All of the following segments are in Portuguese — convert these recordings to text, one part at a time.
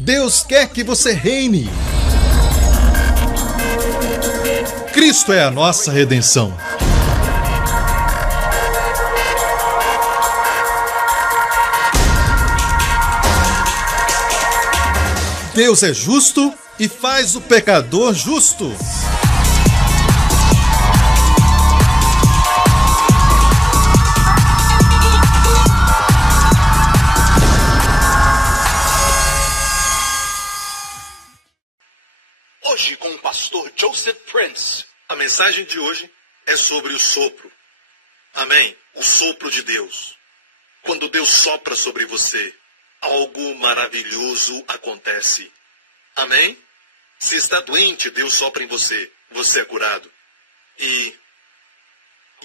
Deus quer que você reine. Cristo é a nossa redenção. Deus é justo e faz o pecador justo. Hoje com o pastor Joseph Prince. A mensagem de hoje é sobre o sopro. Amém? O sopro de Deus. Quando Deus sopra sobre você, algo maravilhoso acontece. Amém? Se está doente, Deus sopra em você. Você é curado. E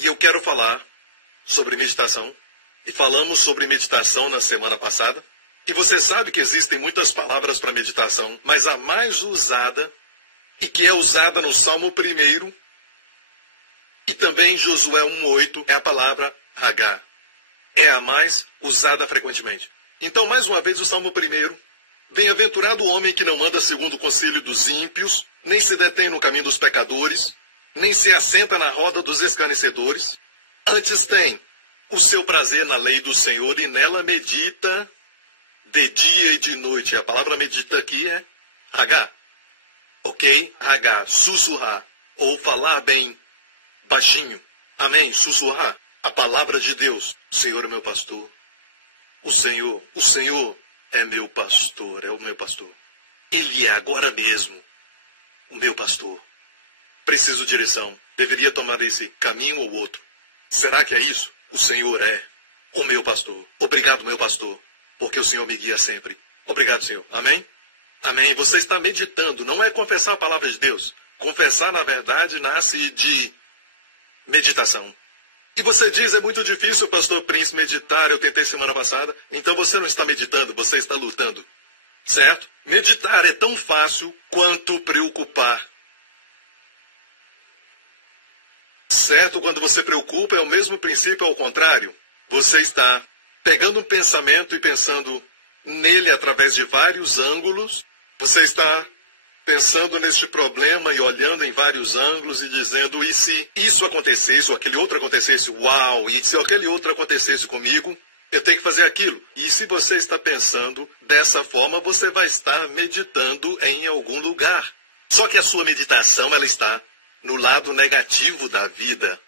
eu quero falar sobre meditação. E falamos sobre meditação na semana passada. E você sabe que existem muitas palavras para meditação, mas a mais usada, e que é usada no Salmo 1, e também em Josué 1:8, é a palavra Hagá. É a mais usada frequentemente. Então, mais uma vez, o Salmo 1. Bem-aventurado o homem que não anda segundo o conselho dos ímpios, nem se detém no caminho dos pecadores, nem se assenta na roda dos escarnecedores. Antes tem o seu prazer na lei do Senhor e nela medita de dia e de noite. A palavra medita aqui é Hagá. Ok? Hagá, sussurrar, ou falar bem baixinho. Amém? Sussurrar. A palavra de Deus. O Senhor é meu pastor. O Senhor é meu pastor, é o meu pastor. Ele é agora mesmo o meu pastor. Preciso de direção. Deveria tomar esse caminho ou outro. Será que é isso? O Senhor é o meu pastor. Obrigado, meu pastor, porque o Senhor me guia sempre. Obrigado, Senhor. Amém? Amém. Você está meditando. Não é confessar a palavra de Deus. Confessar, na verdade, nasce de meditação. E você diz, é muito difícil, pastor Prince, meditar. Eu tentei semana passada. Então você não está meditando, você está lutando. Certo? Meditar é tão fácil quanto preocupar. Certo? Quando você preocupa, é o mesmo princípio ao contrário. Você está pegando um pensamento e pensando nele através de vários ângulos. Você está pensando neste problema e olhando em vários ângulos e dizendo, e se isso acontecesse, ou aquele outro acontecesse, uau, e se aquele outro acontecesse comigo, eu tenho que fazer aquilo. E se você está pensando dessa forma, você vai estar meditando em algum lugar. Só que a sua meditação, ela está no lado negativo da vida.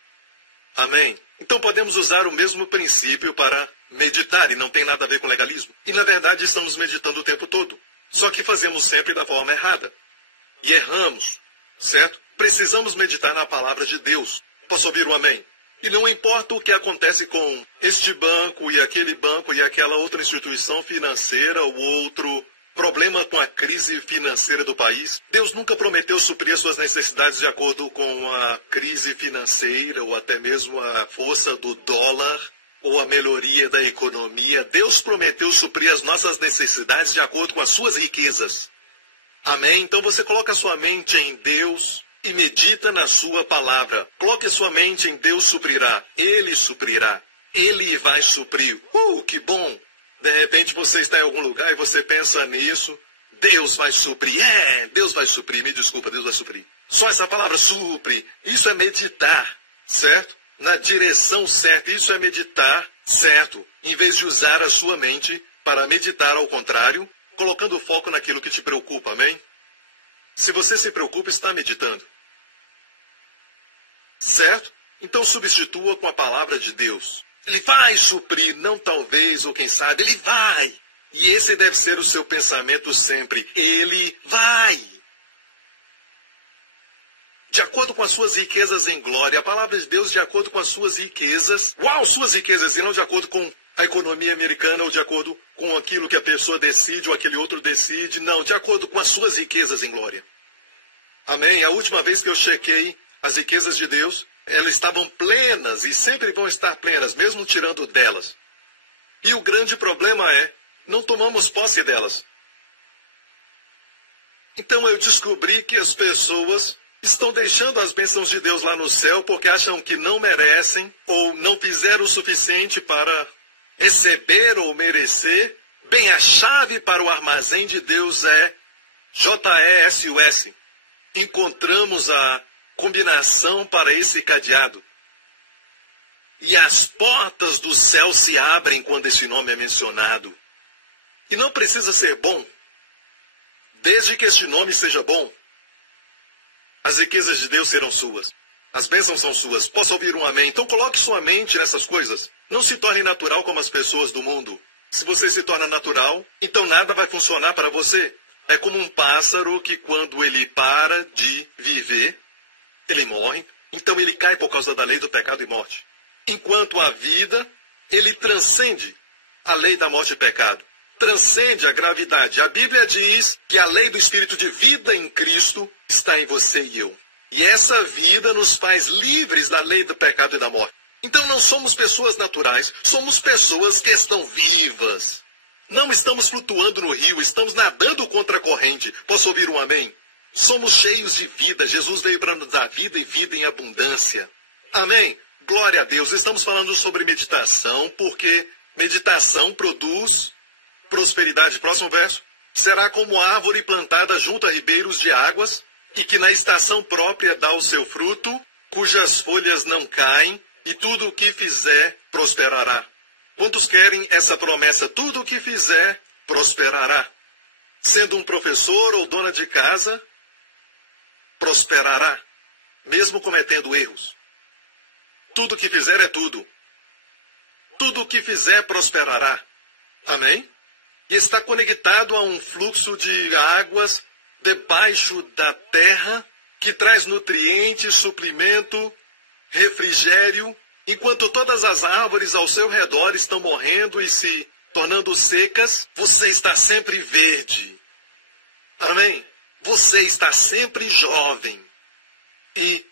Amém? Então podemos usar o mesmo princípio para meditar, e não tem nada a ver com legalismo. E na verdade estamos meditando o tempo todo. Só que fazemos sempre da forma errada. E erramos, certo? Precisamos meditar na palavra de Deus. Posso ouvir um amém? E não importa o que acontece com este banco e aquela outra instituição financeira, ou outro problema com a crise financeira do país. Deus nunca prometeu suprir as suas necessidades de acordo com a crise financeira, ou até mesmo a força do dólar, ou a melhoria da economia. Deus prometeu suprir as nossas necessidades de acordo com as suas riquezas. Amém? Então você coloca a sua mente em Deus e medita na sua palavra. Coloque a sua mente em Deus suprirá. Ele suprirá. Ele vai suprir. Que bom! De repente você está em algum lugar e você pensa nisso. Deus vai suprir. Deus vai suprir. Me desculpa, Deus vai suprir. Só essa palavra supre. Isso é meditar, certo? Na direção certa. Isso é meditar, certo? Em vez de usar a sua mente para meditar ao contrário, colocando foco naquilo que te preocupa, amém? Se você se preocupa, está meditando. Certo? Então substitua com a palavra de Deus. Ele vai suprir, não talvez, ou quem sabe, ele vai. E esse deve ser o seu pensamento sempre. Ele vai. De acordo com as suas riquezas em glória. A palavra de Deus de acordo com as suas riquezas. Suas riquezas, e não de acordo com a economia americana, ou de acordo com aquilo que a pessoa decide, ou aquele outro decide. Não, de acordo com as suas riquezas em glória. Amém? A última vez que eu chequei as riquezas de Deus, elas estavam plenas e sempre vão estar plenas, mesmo tirando delas. E o grande problema é, não tomamos posse delas. Então eu descobri que as pessoas estão deixando as bênçãos de Deus lá no céu porque acham que não merecem ou não fizeram o suficiente para receber ou merecer Bem, a chave para o armazém de Deus é JESUS. Encontramos a combinação para esse cadeado. E as portas do céu se abrem quando esse nome é mencionado. E não precisa ser bom. Desde que este nome seja bom, as riquezas de Deus serão suas. As bênçãos são suas. Posso ouvir um amém? Então coloque sua mente nessas coisas. Não se torne natural como as pessoas do mundo. Se você se torna natural, então nada vai funcionar para você. É como um pássaro que quando ele para de viver, ele morre. Então ele cai por causa da lei do pecado e morte. Enquanto a vida, ele transcende a lei da morte e pecado. Transcende a gravidade. A Bíblia diz que a lei do Espírito de vida em Cristo está em você e eu. E essa vida nos faz livres da lei do pecado e da morte. Então não somos pessoas naturais, somos pessoas que estão vivas. Não estamos flutuando no rio, estamos nadando contra a corrente. Posso ouvir um amém? Somos cheios de vida. Jesus veio para nos dar vida e vida em abundância. Amém? Glória a Deus. Estamos falando sobre meditação, porque meditação produz prosperidade. Próximo verso. Será como árvore plantada junto a ribeiros de águas, e que na estação própria dá o seu fruto, cujas folhas não caem, e tudo o que fizer prosperará. Quantos querem essa promessa? Tudo o que fizer prosperará. Sendo um professor ou dona de casa, prosperará, mesmo cometendo erros. Tudo o que fizer é tudo. Tudo o que fizer prosperará. Amém? E está conectado a um fluxo de águas debaixo da terra que traz nutrientes, suprimento, refrigério, enquanto todas as árvores ao seu redor estão morrendo e se tornando secas, você está sempre verde. Amém? Você está sempre jovem e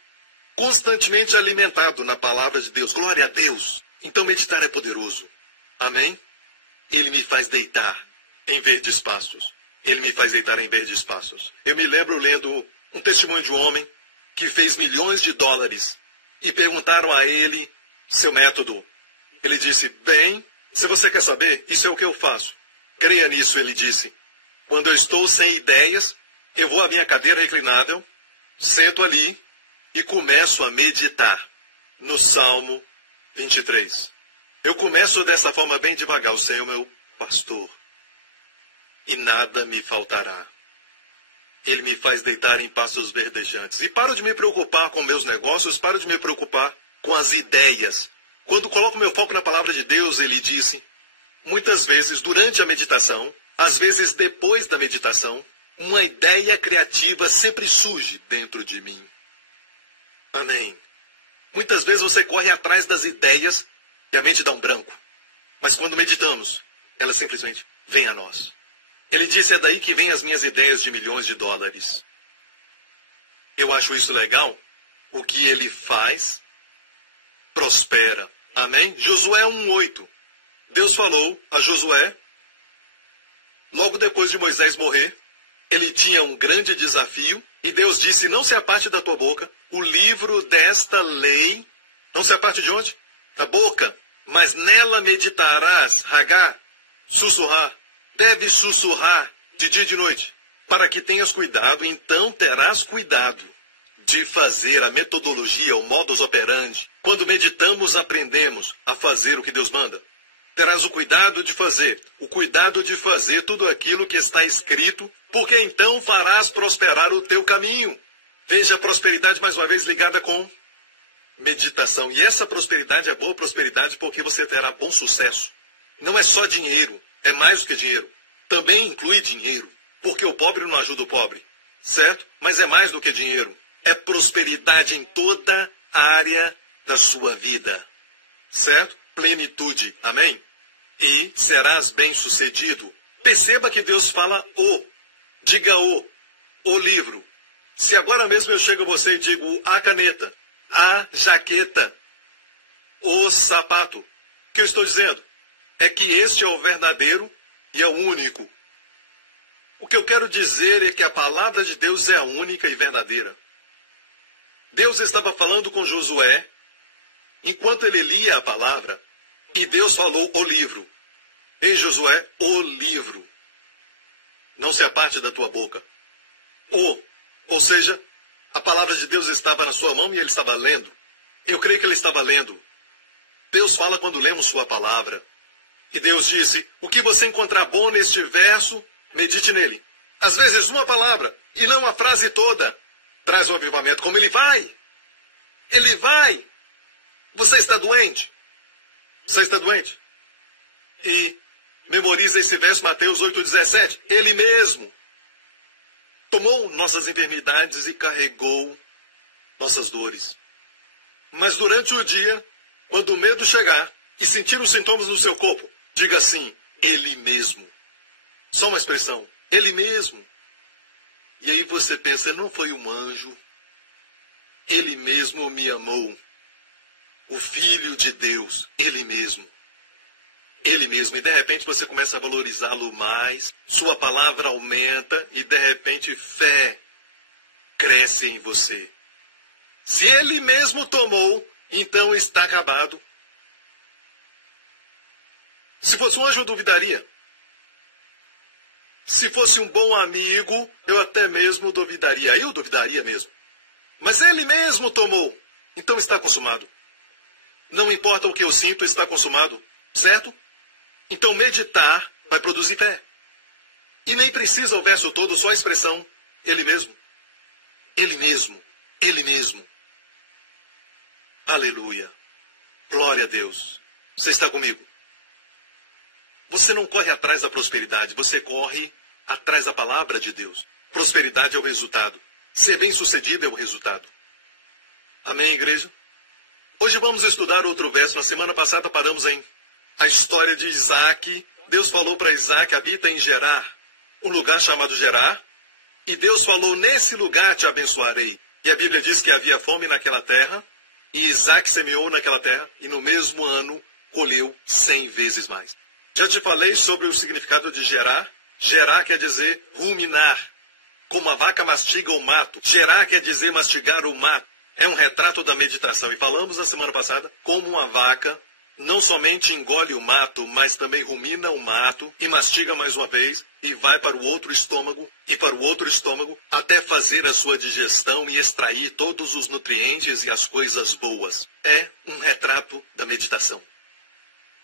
constantemente alimentado na palavra de Deus. Glória a Deus. Então meditar é poderoso. Amém? Ele me faz deitar em verdes pastos. Ele me faz deitar em verdes pastos. Eu me lembro lendo um testemunho de um homem que fez milhões de dólares e perguntaram a ele seu método. Ele disse, bem, se você quer saber, isso é o que eu faço. Creia nisso, ele disse. Quando eu estou sem ideias, eu vou à minha cadeira reclinável, sento ali e começo a meditar no Salmo 23. Eu começo dessa forma bem devagar. O Senhor é meu pastor e nada me faltará. Ele me faz deitar em pastos verdejantes. E paro de me preocupar com meus negócios, paro de me preocupar com as ideias. Quando coloco meu foco na palavra de Deus, ele disse, muitas vezes durante a meditação, às vezes depois da meditação, uma ideia criativa sempre surge dentro de mim. Amém. Muitas vezes você corre atrás das ideias e a mente dá um branco. Mas quando meditamos, ela simplesmente vem a nós. Ele disse, é daí que vêm as minhas ideias de milhões de dólares. Eu acho isso legal. O que ele faz, prospera. Amém? Josué 1:8. Deus falou a Josué, logo depois de Moisés morrer, ele tinha um grande desafio, e Deus disse, não se aparte da tua boca o livro desta lei. Não se aparte de onde? Da boca. Mas nela meditarás, Hagá, sussurrar. Deve sussurrar de dia e de noite, para que tenhas cuidado, então terás cuidado de fazer a metodologia, o modus operandi. Quando meditamos, aprendemos a fazer o que Deus manda. Terás o cuidado de fazer tudo aquilo que está escrito, porque então farás prosperar o teu caminho. Veja a prosperidade mais uma vez ligada com meditação. E essa prosperidade é boa prosperidade porque você terá bom sucesso. Não é só dinheiro. É mais do que dinheiro. Também inclui dinheiro. Porque o pobre não ajuda o pobre. Certo? Mas é mais do que dinheiro. É prosperidade em toda a área da sua vida. Certo? Plenitude. Amém? E serás bem-sucedido. Perceba que Deus fala o. Diga o livro. Se agora mesmo eu chego a você e digo a caneta, a jaqueta, o sapato, o que eu estou dizendo? É que este é o verdadeiro e é o único. O que eu quero dizer é que a palavra de Deus é a única e verdadeira. Deus estava falando com Josué, enquanto ele lia a palavra, e Deus falou o livro. Em Josué, o livro. Não se aparte da tua boca. Ou seja, a palavra de Deus estava na sua mão e ele estava lendo. Eu creio que ele estava lendo. Deus fala quando lemos sua palavra. E Deus disse, o que você encontrar bom neste verso, medite nele. Às vezes uma palavra, e não a frase toda, traz o avivamento. Como ele vai. Ele vai. Você está doente? Você está doente? E memoriza esse verso, Mateus 8,17. Ele mesmo tomou nossas enfermidades e carregou nossas dores. Mas durante o dia, quando o medo chegar e sentir os sintomas no seu corpo, diga assim, ele mesmo. Só uma expressão, ele mesmo. E aí você pensa, não foi um anjo. Ele mesmo me amou. O Filho de Deus, ele mesmo. Ele mesmo. E de repente você começa a valorizá-lo mais. Sua palavra aumenta e de repente fé cresce em você. Se ele mesmo tomou, então está acabado. Se fosse um anjo, eu duvidaria. Se fosse um bom amigo, eu até mesmo duvidaria. Eu duvidaria mesmo. Mas ele mesmo tomou. Então está consumado. Não importa o que eu sinto, está consumado. Certo? Então meditar vai produzir fé. E nem precisa o verso todo, só a expressão. Ele mesmo. Ele mesmo. Ele mesmo. Aleluia. Glória a Deus. Você está comigo? Você não corre atrás da prosperidade, você corre atrás da palavra de Deus. Prosperidade é o resultado. Ser bem-sucedido é o resultado. Amém, igreja? Hoje vamos estudar outro verso. Na semana passada paramos em a história de Isaac. Deus falou para Isaac, habita em Gerar, um lugar chamado Gerar. E Deus falou, nesse lugar te abençoarei. E a Bíblia diz que havia fome naquela terra. E Isaac semeou naquela terra. E no mesmo ano colheu 100 vezes mais. Já te falei sobre o significado de gerar. Gerar quer dizer ruminar. Como a vaca mastiga o mato. Gerar quer dizer mastigar o mato. É um retrato da meditação. E falamos na semana passada como uma vaca não somente engole o mato, mas também rumina o mato e mastiga mais uma vez e vai para o outro estômago e para o outro estômago até fazer a sua digestão e extrair todos os nutrientes e as coisas boas. É um retrato da meditação.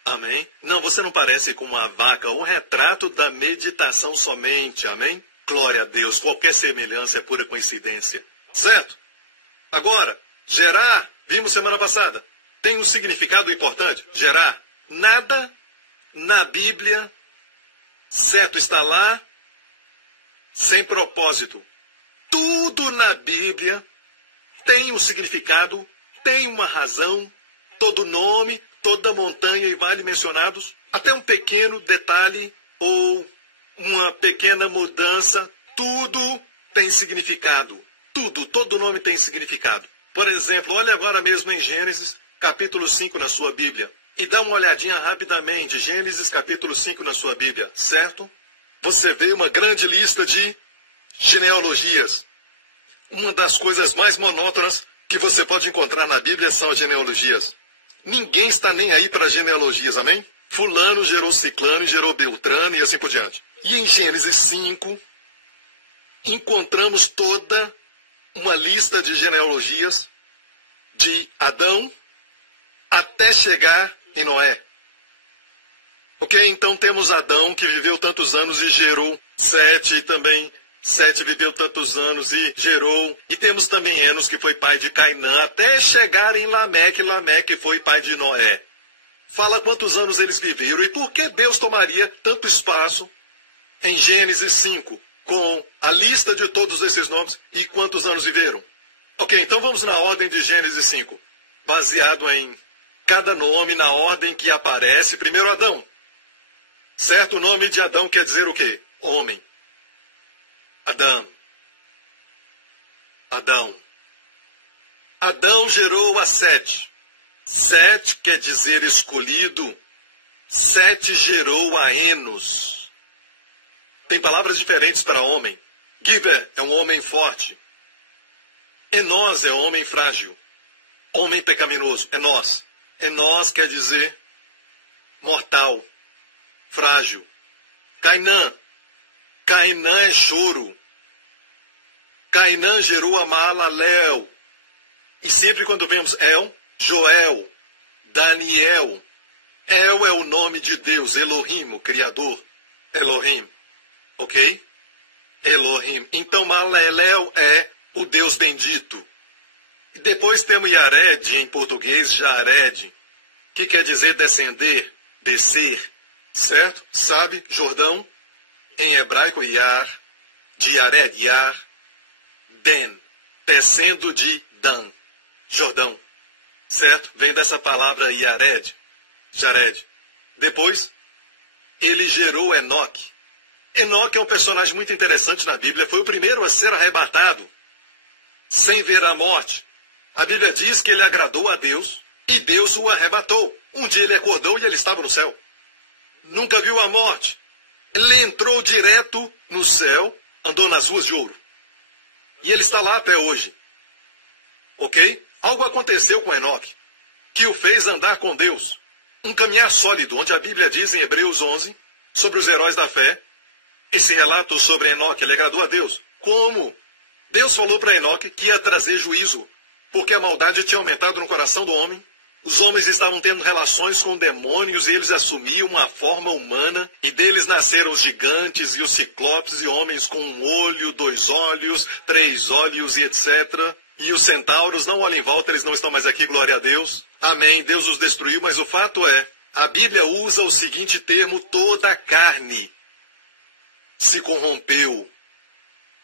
Amém? Não, você não parece com uma vaca, um retrato da meditação somente. Amém? Glória a Deus. Qualquer semelhança é pura coincidência. Certo? Agora, gerar, vimos semana passada, tem um significado importante. Gerar. Nada na Bíblia, certo, está lá sem propósito. Tudo na Bíblia tem um significado, tem uma razão, todo nome, toda montanha e vale mencionados, até um pequeno detalhe ou uma pequena mudança, tudo tem significado. Tudo, todo nome tem significado. Por exemplo, olha agora mesmo em Gênesis, capítulo 5 na sua Bíblia. E dá uma olhadinha rapidamente, Gênesis capítulo 5 na sua Bíblia, certo? Você vê uma grande lista de genealogias. Uma das coisas mais monótonas que você pode encontrar na Bíblia são as genealogias. Ninguém está nem aí para genealogias, amém? Fulano gerou Ciclano, gerou Beltrano e assim por diante. E em Gênesis 5, encontramos toda uma lista de genealogias de Adão até chegar em Noé. Ok? Então temos Adão, que viveu tantos anos e gerou Sete, e também Sete viveu tantos anos e gerou. E temos também Enos, que foi pai de Cainã, até chegar em Lameque, Lameque foi pai de Noé. Fala quantos anos eles viveram e por que Deus tomaria tanto espaço em Gênesis 5, com a lista de todos esses nomes e quantos anos viveram. Ok, então vamos na ordem de Gênesis 5, baseado em cada nome, na ordem que aparece. Primeiro Adão. Certo? O nome de Adão quer dizer o quê? Homem. Adão. Adão. Adão gerou a Sete. Sete quer dizer escolhido. Sete gerou a Enos. Tem palavras diferentes para homem. Giver é um homem forte. Enós é um homem frágil. Homem pecaminoso. Enós. Enós quer dizer mortal. frágil. Cainã é choro. Cainã gerou a Maalalel. E sempre quando vemos El, Joel, Daniel, El é o nome de Deus, Elohim, o Criador. Elohim, ok? Elohim. Então Maalalel é o Deus bendito. E depois temos Yared, em português, Jared, que quer dizer descender, descer, certo? Sabe, Jordão? Em hebraico, Yar, de Yared, Yar, Den, descendo de Dan, Jordão, certo? Vem dessa palavra Yared, Jared. Depois, ele gerou Enoque. Enoque é um personagem muito interessante na Bíblia. Foi o primeiro a ser arrebatado sem ver a morte. A Bíblia diz que ele agradou a Deus e Deus o arrebatou. Um dia ele acordou e ele estava no céu. Nunca viu a morte. Ele entrou direto no céu, andou nas ruas de ouro. E ele está lá até hoje. Ok? Algo aconteceu com Enoque que o fez andar com Deus. Um caminhar sólido, onde a Bíblia diz em Hebreus 11, sobre os heróis da fé, esse relato sobre Enoque, ele agradou a Deus. Como? Deus falou para Enoque que ia trazer juízo, porque a maldade tinha aumentado no coração do homem. Os homens estavam tendo relações com demônios e eles assumiam uma forma humana, e deles nasceram os gigantes e os ciclopes e homens com um olho, 2 olhos, 3 olhos e etc. E os centauros, não olhem em volta, eles não estão mais aqui, glória a Deus. Amém, Deus os destruiu, mas o fato é, a Bíblia usa o seguinte termo: toda a carne se corrompeu.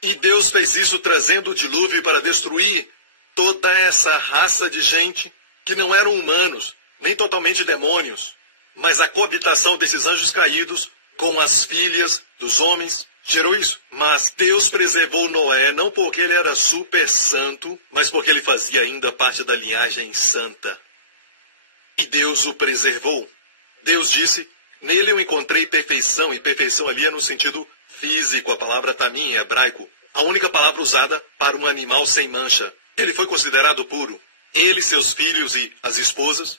E Deus fez isso trazendo o dilúvio para destruir toda essa raça de gente que não eram humanos, nem totalmente demônios, mas a coabitação desses anjos caídos com as filhas dos homens gerou isso. Mas Deus preservou Noé, não porque ele era super santo, mas porque ele fazia ainda parte da linhagem santa. E Deus o preservou. Deus disse, nele eu encontrei perfeição, e perfeição ali é no sentido físico, a palavra tamim em hebraico, a única palavra usada para um animal sem mancha. Ele foi considerado puro. Ele, seus filhos e as esposas,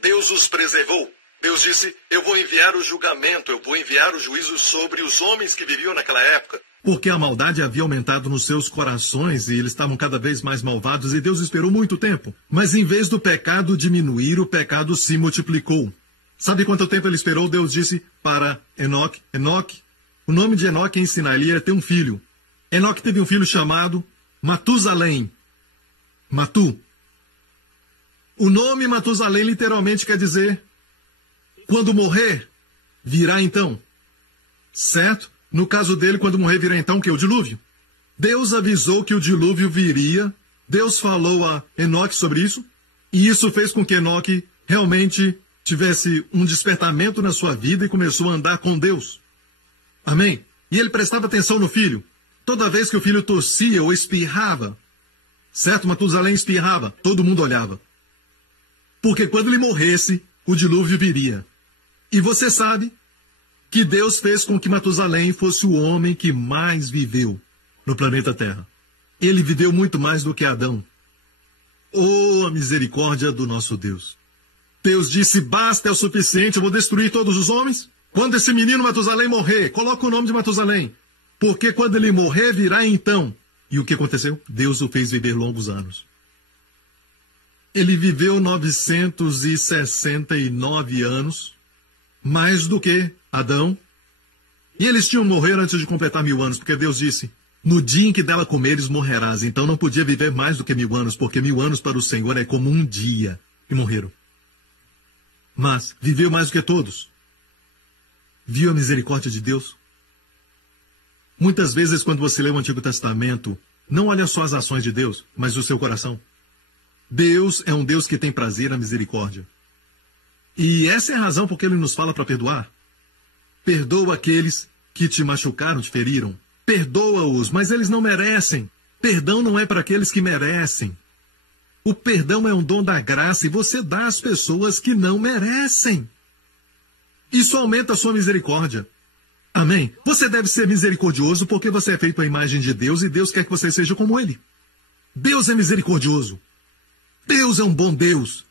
Deus os preservou. Deus disse, eu vou enviar o julgamento, eu vou enviar o juízo sobre os homens que viviam naquela época. Porque a maldade havia aumentado nos seus corações e eles estavam cada vez mais malvados e Deus esperou muito tempo. Mas em vez do pecado diminuir, o pecado se multiplicou. Sabe quanto tempo ele esperou? Deus disse para Enoque, Enoque, o nome de Enoque em Sinaí era ter um filho. Enoque teve um filho chamado Matusalém. Matu. O nome Matusalém literalmente quer dizer, quando morrer, virá então. Certo? No caso dele, quando morrer, virá então, que é o dilúvio. Deus avisou que o dilúvio viria. Deus falou a Enoque sobre isso. E isso fez com que Enoque realmente tivesse um despertamento na sua vida e começou a andar com Deus. Amém? E ele prestava atenção no filho. Toda vez que o filho tossia ou espirrava, certo? Matusalém espirrava, todo mundo olhava. Porque quando ele morresse, o dilúvio viria. E você sabe que Deus fez com que Matusalém fosse o homem que mais viveu no planeta Terra. Ele viveu muito mais do que Adão. Oh, a misericórdia do nosso Deus. Deus disse, basta, é o suficiente, eu vou destruir todos os homens. Quando esse menino Matusalém morrer, coloca o nome de Matusalém. Porque quando ele morrer, virá então. E o que aconteceu? Deus o fez viver longos anos. Ele viveu 969 anos, mais do que Adão. E eles tinham morrer antes de completar 1000 anos, porque Deus disse, no dia em que dela comeres, morrerás. Então não podia viver mais do que 1000 anos, porque 1000 anos para o Senhor é como um dia. E morreram. Mas viveu mais do que todos. Viu a misericórdia de Deus? Muitas vezes, quando você lê o Antigo Testamento, não olha só as ações de Deus, mas o seu coração. Deus é um Deus que tem prazer na misericórdia. E essa é a razão por que Ele nos fala para perdoar. Perdoa aqueles que te machucaram, te feriram. Perdoa-os, mas eles não merecem. Perdão não é para aqueles que merecem. O perdão é um dom da graça e você dá às pessoas que não merecem. Isso aumenta a sua misericórdia. Amém? Você deve ser misericordioso porque você é feito à imagem de Deus e Deus quer que você seja como Ele. Deus é misericordioso. Deus é um bom Deus.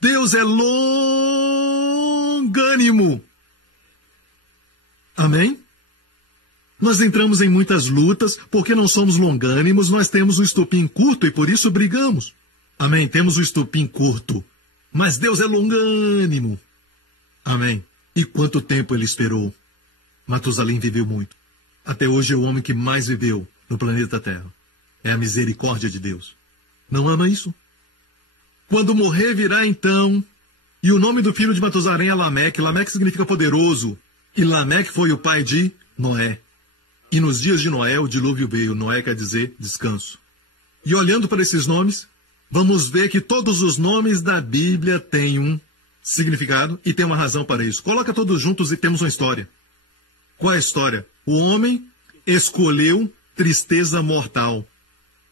Deus é longânimo. Amém? Nós entramos em muitas lutas porque não somos longânimos, nós temos o estopim curto e por isso brigamos. Amém? Temos o estopim curto, mas Deus é longânimo. Amém? E quanto tempo ele esperou? Matusalém viveu muito. Até hoje é o homem que mais viveu no planeta Terra. É a misericórdia de Deus. Não ama isso? Quando morrer virá então, e o nome do filho de Matusalém é Lameque. Lameque significa poderoso. E Lameque foi o pai de Noé. E nos dias de Noé, o dilúvio veio. Noé quer dizer descanso. E olhando para esses nomes, vamos ver que todos os nomes da Bíblia têm um significado e tem uma razão para isso. Coloca todos juntos e temos uma história. Qual é a história? O homem escolheu tristeza mortal.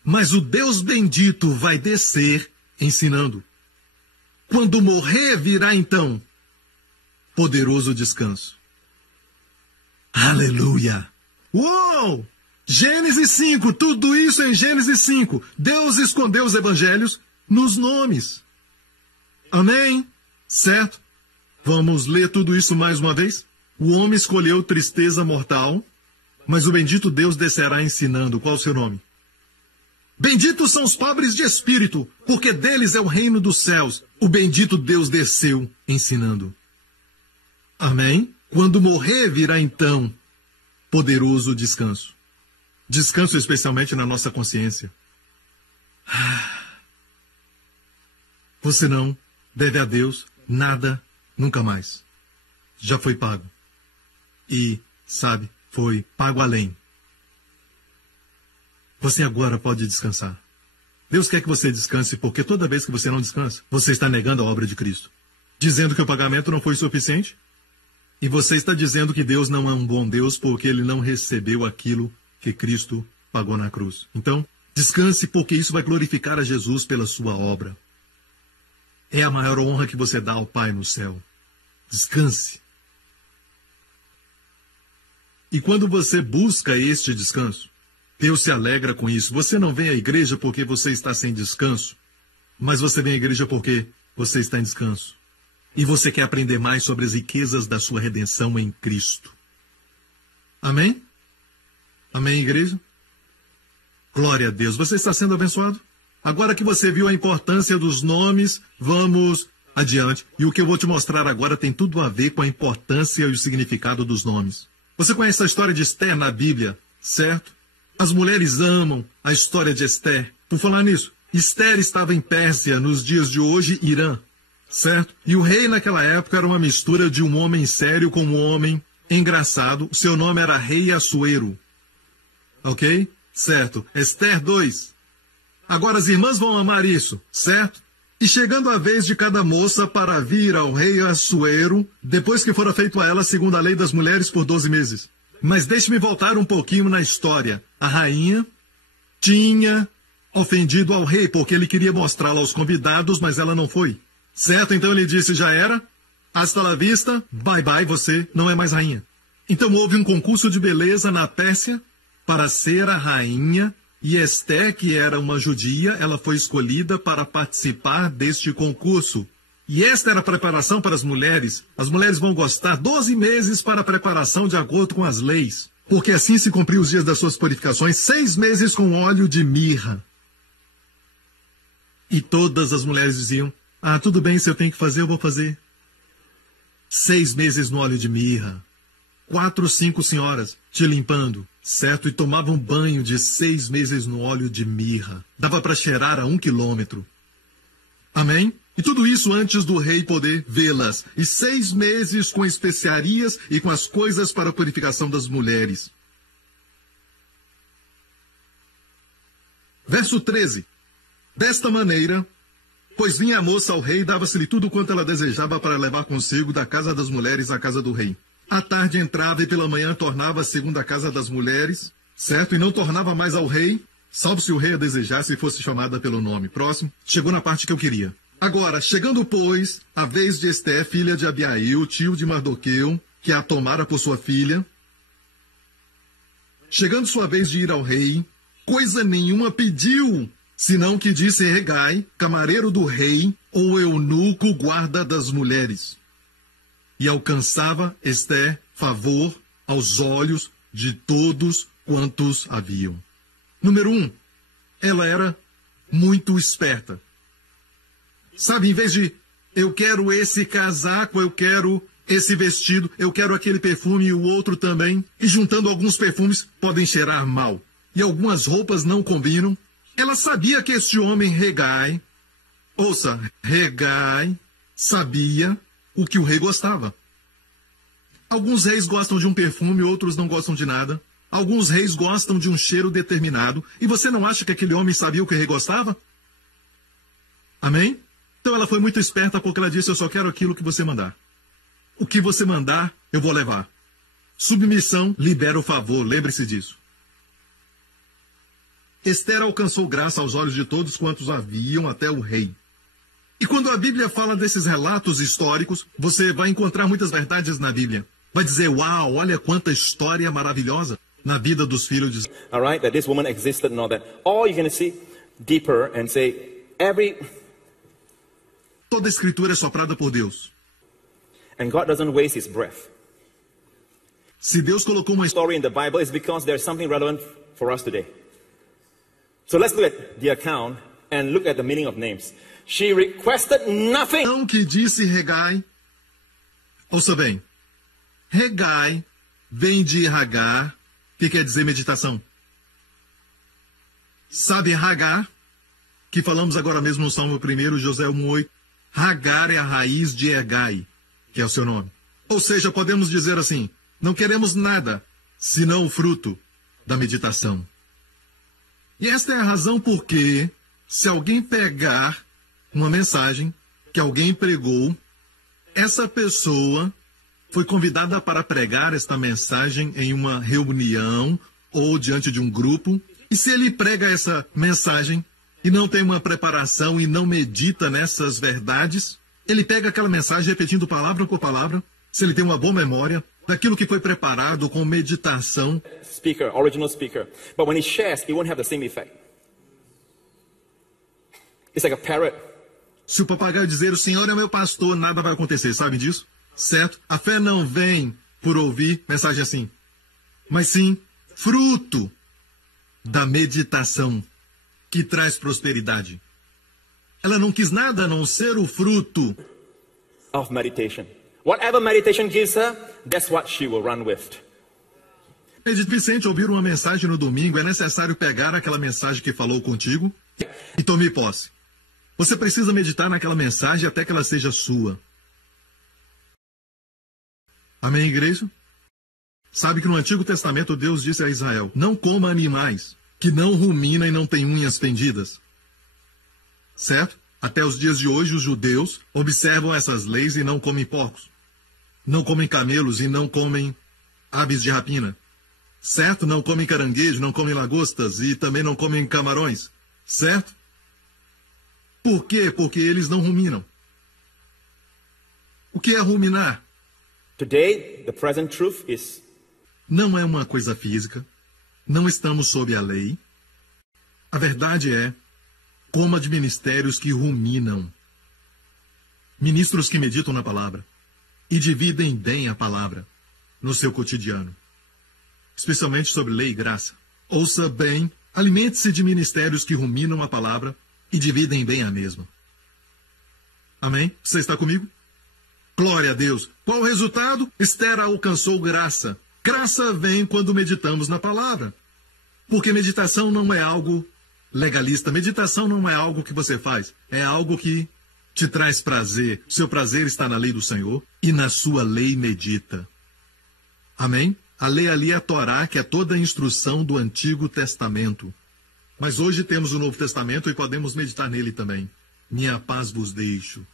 Mas o Deus bendito vai descer ensinando. Quando morrer virá então poderoso descanso. Aleluia! Uou! Gênesis 5, tudo isso em Gênesis 5. Deus escondeu os evangelhos nos nomes. Amém? Certo? Vamos ler tudo isso mais uma vez? O homem escolheu tristeza mortal, mas o bendito Deus descerá ensinando. Qual o seu nome? Benditos são os pobres de espírito, porque deles é o reino dos céus. O bendito Deus desceu ensinando. Amém? Quando morrer virá então poderoso descanso. Descanso especialmente na nossa consciência. Você não deve a Deus nada, nunca mais. Já foi pago. E, sabe, foi pago além. Você agora pode descansar. Deus quer que você descanse, porque toda vez que você não descansa, você está negando a obra de Cristo. Dizendo que o pagamento não foi suficiente. E você está dizendo que Deus não é um bom Deus, porque ele não recebeu aquilo que Cristo pagou na cruz. Então, descanse, porque isso vai glorificar a Jesus pela sua obra. É a maior honra que você dá ao Pai no céu. Descanse. E quando você busca este descanso, Deus se alegra com isso. Você não vem à igreja porque você está sem descanso, mas você vem à igreja porque você está em descanso. E você quer aprender mais sobre as riquezas da sua redenção em Cristo. Amém? Amém, igreja? Glória a Deus. Você está sendo abençoado? Agora que você viu a importância dos nomes, vamos adiante. E o que eu vou te mostrar agora tem tudo a ver com a importância e o significado dos nomes. Você conhece a história de Esther na Bíblia, certo? As mulheres amam a história de Esther. Por falar nisso, Esther estava em Pérsia, nos dias de hoje, Irã, certo? E o rei naquela época era uma mistura de um homem sério com um homem engraçado. Seu nome era Rei Assuero. Ok? Certo. Esther 2. Agora as irmãs vão amar isso, certo? E chegando a vez de cada moça para vir ao rei Assuero, depois que fora feito a ela segundo a lei das mulheres por 12 meses. Mas deixe-me voltar um pouquinho na história. A rainha tinha ofendido ao rei, porque ele queria mostrá-la aos convidados, mas ela não foi. Certo? Então ele disse, já era, hasta la vista, bye bye, você não é mais rainha. Então houve um concurso de beleza na Pérsia para ser a rainha, e Esther, que era uma judia, ela foi escolhida para participar deste concurso. E esta era a preparação para as mulheres. As mulheres vão gostar 12 meses para a preparação de acordo com as leis. Porque assim se cumpriu os dias das suas purificações, 6 meses com óleo de mirra. E todas as mulheres diziam, tudo bem, se eu tenho que fazer, eu vou fazer. 6 meses no óleo de mirra. 4, 5 senhoras te limpando, certo? E tomavam banho de 6 meses no óleo de mirra. Dava para cheirar a 1 quilômetro. Amém? E tudo isso antes do rei poder vê-las. E 6 meses com especiarias e com as coisas para a purificação das mulheres. Verso 13. Desta maneira, pois vinha a moça ao rei e dava-se-lhe tudo quanto ela desejava para levar consigo da casa das mulheres à casa do rei. À tarde entrava e pela manhã tornava segundo a casa das mulheres, certo? E não tornava mais ao rei, salvo se o rei a desejasse e fosse chamada pelo nome. Próximo. Chegou na parte que eu queria. Agora, chegando, pois, a vez de Esther, filha de Abiail, tio de Mardoqueu, que a tomara por sua filha, chegando sua vez de ir ao rei, coisa nenhuma pediu, senão que disse Hegai, camareiro do rei, ou eunuco, guarda das mulheres. E alcançava Esther favor aos olhos de todos quantos a viam. Número 1, ela era muito esperta. Sabe, em vez de eu quero esse casaco, eu quero esse vestido, eu quero aquele perfume e o outro também, e juntando alguns perfumes podem cheirar mal, e algumas roupas não combinam, ela sabia que este homem Hegai, ouça, Hegai, sabia o que o rei gostava. Alguns reis gostam de um perfume, outros não gostam de nada. Alguns reis gostam de um cheiro determinado. E você não acha que aquele homem sabia o que o rei gostava? Amém? Então ela foi muito esperta porque ela disse, eu só quero aquilo que você mandar. O que você mandar, eu vou levar. Submissão libera o favor, lembre-se disso. Esther alcançou graça aos olhos de todos quantos a viam, até o rei. E quando a Bíblia fala desses relatos históricos, você vai encontrar muitas verdades na Bíblia. Vai dizer, uau, olha quanta história maravilhosa na vida dos filhos de Israel. All right, that this woman existed and all that. Or you're going to see deeper and say, Toda a escritura é soprada por Deus. and God doesn't waste his breath. Se Deus colocou uma história Story in the Bible is because there's something relevant for us today. So let's look at the account and look at the meaning of names. She requested nothing. que disse Hegai, ouça bem, Hegai vem de Hagar, que quer dizer meditação. Sabe Hagar, que falamos agora mesmo no Salmo 1, Josué 1:8, Hagar é a raiz de Hegai, que é o seu nome. Ou seja, podemos dizer assim, não queremos nada, senão o fruto da meditação. E esta é a razão porque, se alguém pegar uma mensagem que alguém pregou, essa pessoa foi convidada para pregar esta mensagem em uma reunião ou diante de um grupo. E se ele prega essa mensagem e não tem uma preparação e não medita nessas verdades, ele pega aquela mensagem repetindo palavra por palavra, se ele tem uma boa memória, daquilo que foi preparado com meditação. Speaker, original speaker. But when he shares, it won't have the same effect. It's like a parrot. Se o papagaio dizer, o Senhor é meu pastor, nada vai acontecer, sabe disso? Certo? A fé não vem por ouvir mensagem assim, mas sim fruto da meditação que traz prosperidade. Ela não quis nada a não ser o fruto Of meditation. Whatever meditation gives her, that's what she will run with. É difícil ouvir uma mensagem no domingo, é necessário pegar aquela mensagem que falou contigo e tome posse. Você precisa meditar naquela mensagem até que ela seja sua. Amém, igreja? Sabe que no Antigo Testamento Deus disse a Israel, não coma animais que não ruminam e não têm unhas fendidas. Certo? Até os dias de hoje os judeus observam essas leis e não comem porcos. Não comem camelos e não comem aves de rapina. Certo? Não comem caranguejo, não comem lagostas e também não comem camarões. Certo? Por quê? Porque eles não ruminam. O que é ruminar? Today, the present truth is Não é uma coisa física. Não estamos sob a lei. A verdade é, coma de ministérios que ruminam. Ministros que meditam na palavra e dividem bem a palavra no seu cotidiano. Especialmente sobre lei e graça. Ouça bem, alimente-se de ministérios que ruminam a palavra e dividem bem a mesma. Amém? Você está comigo? Glória a Deus. Qual o resultado? Esther alcançou graça. Graça vem quando meditamos na palavra. Porque meditação não é algo legalista. Meditação não é algo que você faz. É algo que te traz prazer. Seu prazer está na lei do Senhor e na sua lei medita. Amém? A lei ali é a Torá, que é toda a instrução do Antigo Testamento. Mas hoje temos o Novo Testamento e podemos meditar nele também. Minha paz vos deixo.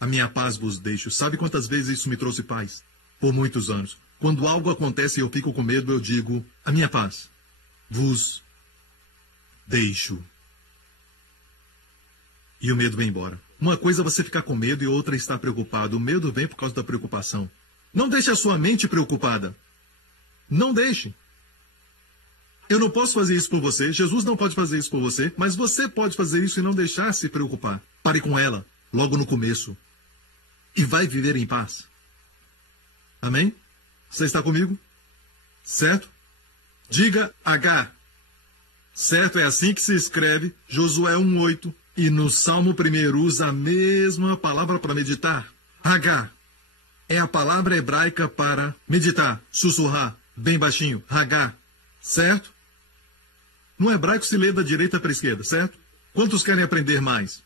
A minha paz vos deixo. Sabe quantas vezes isso me trouxe paz? Por muitos anos. Quando algo acontece e eu fico com medo, eu digo, a minha paz vos deixo. E o medo vem embora. Uma coisa é você ficar com medo e outra é estar preocupado. O medo vem por causa da preocupação. Não deixe a sua mente preocupada. Não deixe. Eu não posso fazer isso por você, Jesus não pode fazer isso por você, mas você pode fazer isso e não deixar se preocupar. Pare com ela, logo no começo. E vai viver em paz. Amém? Você está comigo? Certo? Diga H. Certo? É assim que se escreve Josué 1:8. E no Salmo 1 usa a mesma palavra para meditar. H. É a palavra hebraica para meditar, sussurrar, bem baixinho. H. Certo? No hebraico se lê da direita para a esquerda, certo? Quantos querem aprender mais?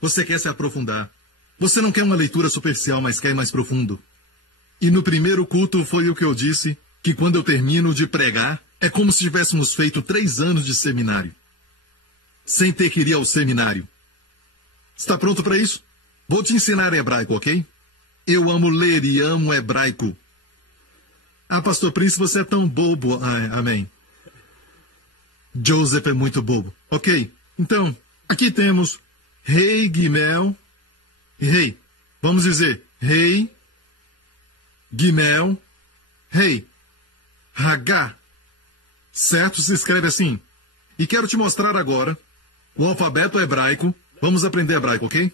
Você quer se aprofundar. Você não quer uma leitura superficial, mas quer ir mais profundo. E no primeiro culto foi o que eu disse, que quando eu termino de pregar, é como se tivéssemos feito 3 anos de seminário. Sem ter que ir ao seminário. Está pronto para isso? Vou te ensinar hebraico, ok? Eu amo ler e amo hebraico. Ah, Pastor Prince, você é tão bobo. Ah, amém. Joseph é muito bobo. Ok, então, aqui temos Rei, Gimel e Rei. Vamos dizer Rei, Gimel, Rei. Hagá. Certo? Se escreve assim. E quero te mostrar agora o alfabeto hebraico. Vamos aprender hebraico, ok?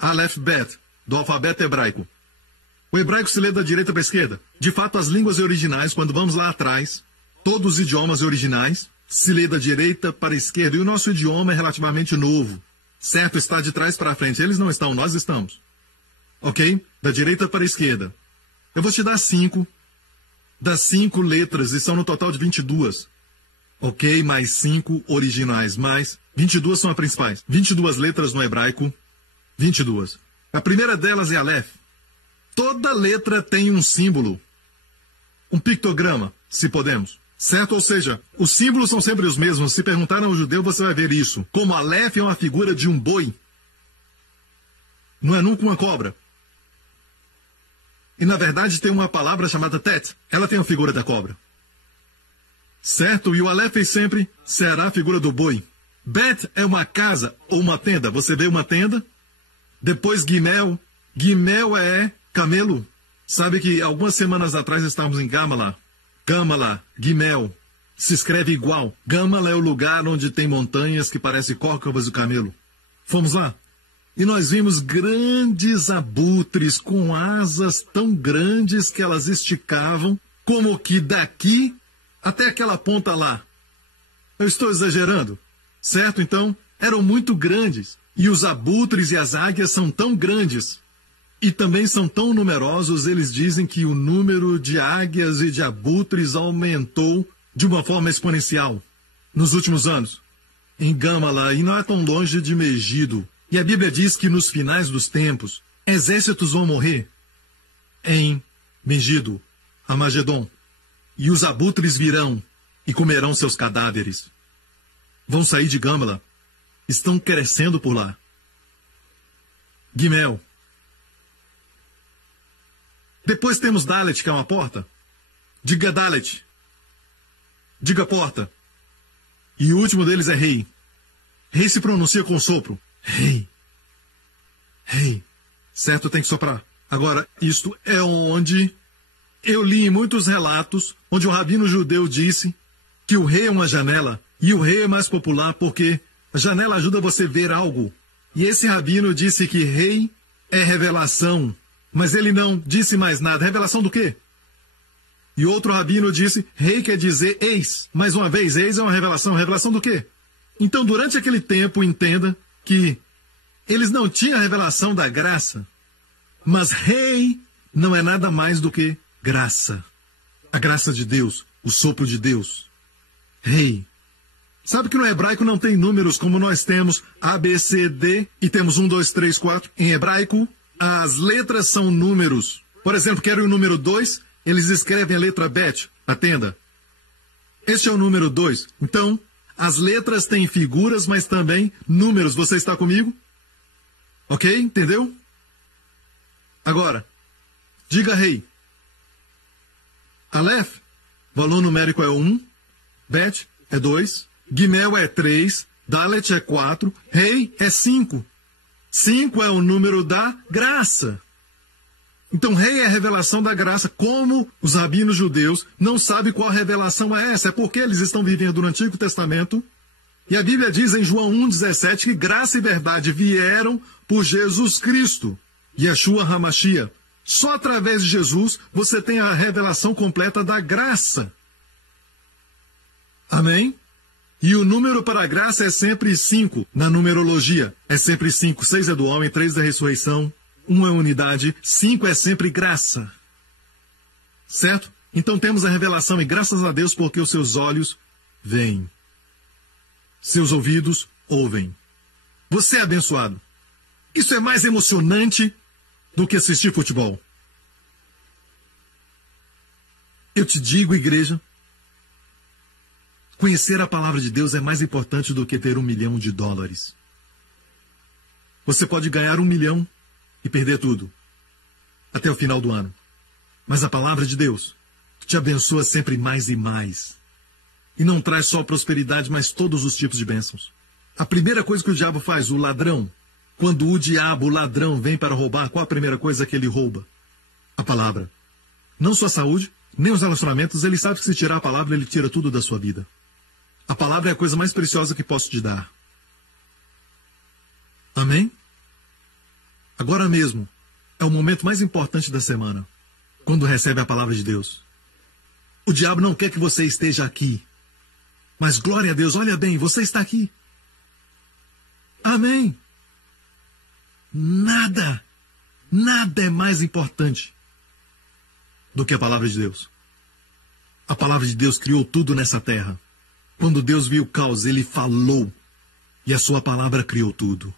Aleph Bet, do alfabeto hebraico. O hebraico se lê da direita para a esquerda. De fato, as línguas originais, quando vamos lá atrás, todos os idiomas originais, se lê da direita para a esquerda. E o nosso idioma é relativamente novo. Certo? Está de trás para frente. Eles não estão, nós estamos. Ok? Da direita para a esquerda. Eu vou te dar 5. Das 5 letras, e são no total de 22. Ok? Mais 5 originais. Mais 22 são as principais. 22 letras no hebraico. 22. A primeira delas é Aleph. Toda letra tem um símbolo. Um pictograma, se podemos. Certo? Ou seja, os símbolos são sempre os mesmos. Se perguntar ao judeu, você vai ver isso. Como Aleph é uma figura de um boi. Não é nunca uma cobra. E na verdade tem uma palavra chamada Tet. Ela tem a figura da cobra. Certo? E o Aleph sempre será a figura do boi. Bet é uma casa ou uma tenda. Você vê uma tenda. Depois Gimel. Gimel é camelo. Sabe que algumas semanas atrás estávamos em Gamala. Gamala, Gimel. Se escreve igual. Gamala é o lugar onde tem montanhas que parecem córcovas do camelo. Fomos lá. E nós vimos grandes abutres com asas tão grandes que elas esticavam, como que daqui até aquela ponta lá. Eu estou exagerando, certo? Então, eram muito grandes. E os abutres e as águias são tão grandes. E também são tão numerosos, eles dizem que o número de águias e de abutres aumentou de uma forma exponencial nos últimos anos. Em Gamala, e não é tão longe de Megido. E a Bíblia diz que nos finais dos tempos, exércitos vão morrer em Megido, Amagedon. E os abutres virão e comerão seus cadáveres. Vão sair de Gamala. Estão crescendo por lá. Gimel. Depois temos Dalet, que é uma porta. Diga Dalet. Diga porta. E o último deles é Rei. Rei se pronuncia com sopro. Rei. Rei. Certo? Tem que soprar. Agora, isto é onde eu li em muitos relatos onde o rabino judeu disse que o rei é uma janela. E o rei é mais popular porque a janela ajuda você a ver algo. E esse rabino disse que rei é revelação. Mas ele não disse mais nada. Revelação do quê? E outro rabino disse, rei quer dizer eis. Mais uma vez, eis é uma revelação. Revelação do quê? Então, durante aquele tempo, entenda que eles não tinham a revelação da graça. Mas rei não é nada mais do que graça. A graça de Deus, o sopro de Deus. Rei. Sabe que no hebraico não tem números como nós temos A, B, C, D e temos 1, 2, 3, 4. Em hebraico, as letras são números. Por exemplo, quero o número 2, eles escrevem a letra Bet, a tenda. Este é o número 2. Então, as letras têm figuras, mas também números. Você está comigo? Ok? Entendeu? Agora, diga rei. Aleph, valor numérico é 1. Bet é 2. Gimel é 3. Dalet é 4. Rei é 5. 5 é o número da graça. Então, rei é a revelação da graça. Como os rabinos judeus não sabem qual revelação é essa? É porque eles estão vivendo no Antigo Testamento. E a Bíblia diz em João 1,17 que graça e verdade vieram por Jesus Cristo. Yeshua HaMashiach. Só através de Jesus você tem a revelação completa da graça. Amém? E o número para a graça é sempre 5. Na numerologia, é sempre 5. 6 é do homem, 3 da ressurreição, 1 é unidade, 5 é sempre graça. Certo? Então temos a revelação e graças a Deus porque os seus olhos veem. Seus ouvidos ouvem. Você é abençoado. Isso é mais emocionante do que assistir futebol. Eu te digo, igreja, conhecer a palavra de Deus é mais importante do que ter $1 milhão. Você pode ganhar 1 milhão e perder tudo até o final do ano. Mas a palavra de Deus te abençoa sempre mais e mais. E não traz só prosperidade, mas todos os tipos de bênçãos. A primeira coisa que o diabo faz, o ladrão, quando o ladrão, vem para roubar, qual a primeira coisa que ele rouba? A palavra. Não sua saúde, nem os relacionamentos, ele sabe que se tirar a palavra, ele tira tudo da sua vida. A palavra é a coisa mais preciosa que posso te dar. Amém? Agora mesmo, é o momento mais importante da semana, quando recebe a palavra de Deus. O diabo não quer que você esteja aqui. Mas glória a Deus, olha bem, você está aqui. Amém. Nada é mais importante do que a palavra de Deus. A palavra de Deus criou tudo nessa terra. Quando Deus viu o caos, ele falou. E a sua palavra criou tudo.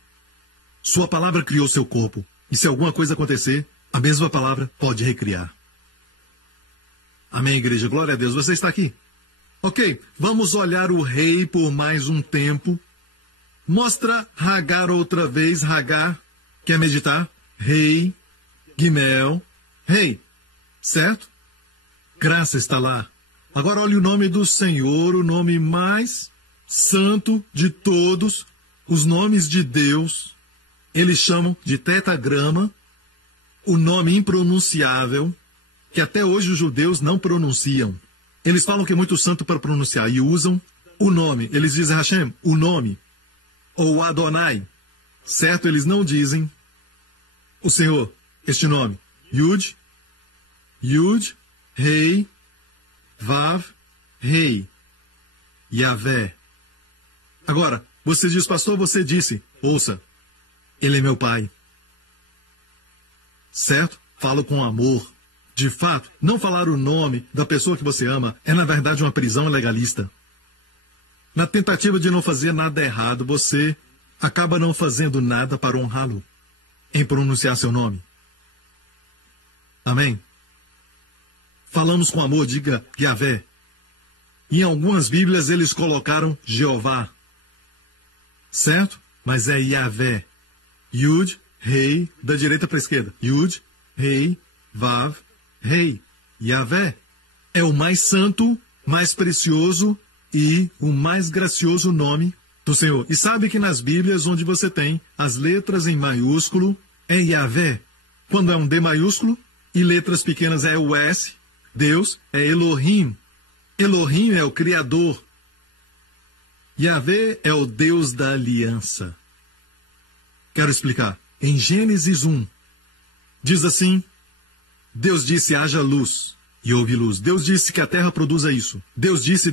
Sua palavra criou seu corpo. E se alguma coisa acontecer, a mesma palavra pode recriar. Amém, igreja? Glória a Deus. Você está aqui? Ok, vamos olhar o rei por mais um tempo. Mostra Hagar outra vez. Hagar, quer meditar? Rei, Gimel, rei. Certo? Graça está lá. Agora olhe o nome do Senhor, o nome mais santo de todos, os nomes de Deus. Eles chamam de tetagrama, o nome impronunciável, que até hoje os judeus não pronunciam. Eles falam que é muito santo para pronunciar e usam o nome. Eles dizem Hashem, o nome, ou Adonai. Certo? Eles não dizem o Senhor, este nome. Yud, Rei, Vav, Rei, Yavé. Agora, você diz, pastor, você disse, ouça, ele é meu pai. Certo? Falo com amor. De fato, não falar o nome da pessoa que você ama é, na verdade, uma prisão legalista. Na tentativa de não fazer nada errado, você acaba não fazendo nada para honrá-lo em pronunciar seu nome. Amém? Falamos com amor, diga Yavé. Em algumas Bíblias eles colocaram Jeová. Certo? Mas é Yavé. Yud, Rei, da direita para a esquerda. Yud, Rei, Vav, Rei. Yavé é o mais santo, mais precioso e o mais gracioso nome do Senhor. E sabe que nas Bíblias onde você tem as letras em maiúsculo é Yavé. Quando é um D maiúsculo e letras pequenas é o S, Deus é Elohim. Elohim é o Criador. Yavé é o Deus da aliança. Quero explicar. Em Gênesis 1, diz assim, Deus disse, haja luz, e houve luz. Deus disse que a terra produza isso. Deus disse,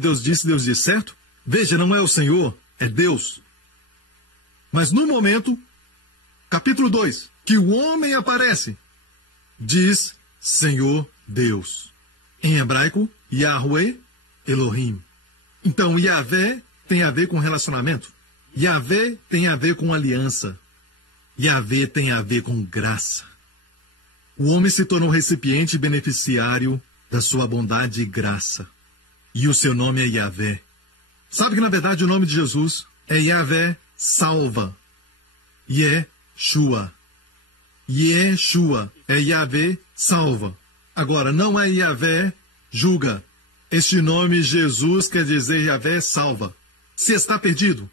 certo? Veja, não é o Senhor, é Deus. Mas no momento, capítulo 2, que o homem aparece, diz Senhor Deus. Em hebraico, Yahweh, Elohim. Então, Yavé tem a ver com relacionamento. Yavé tem a ver com aliança. Yavé tem a ver com graça. O homem se tornou recipiente e beneficiário da sua bondade e graça. E o seu nome é Yavé. Sabe que, na verdade, o nome de Jesus é Yavé salva. Yeshua. Yeshua é Yavé salva. Agora, não é Yavé julga. Este nome Jesus quer dizer Yavé salva. Se está perdido,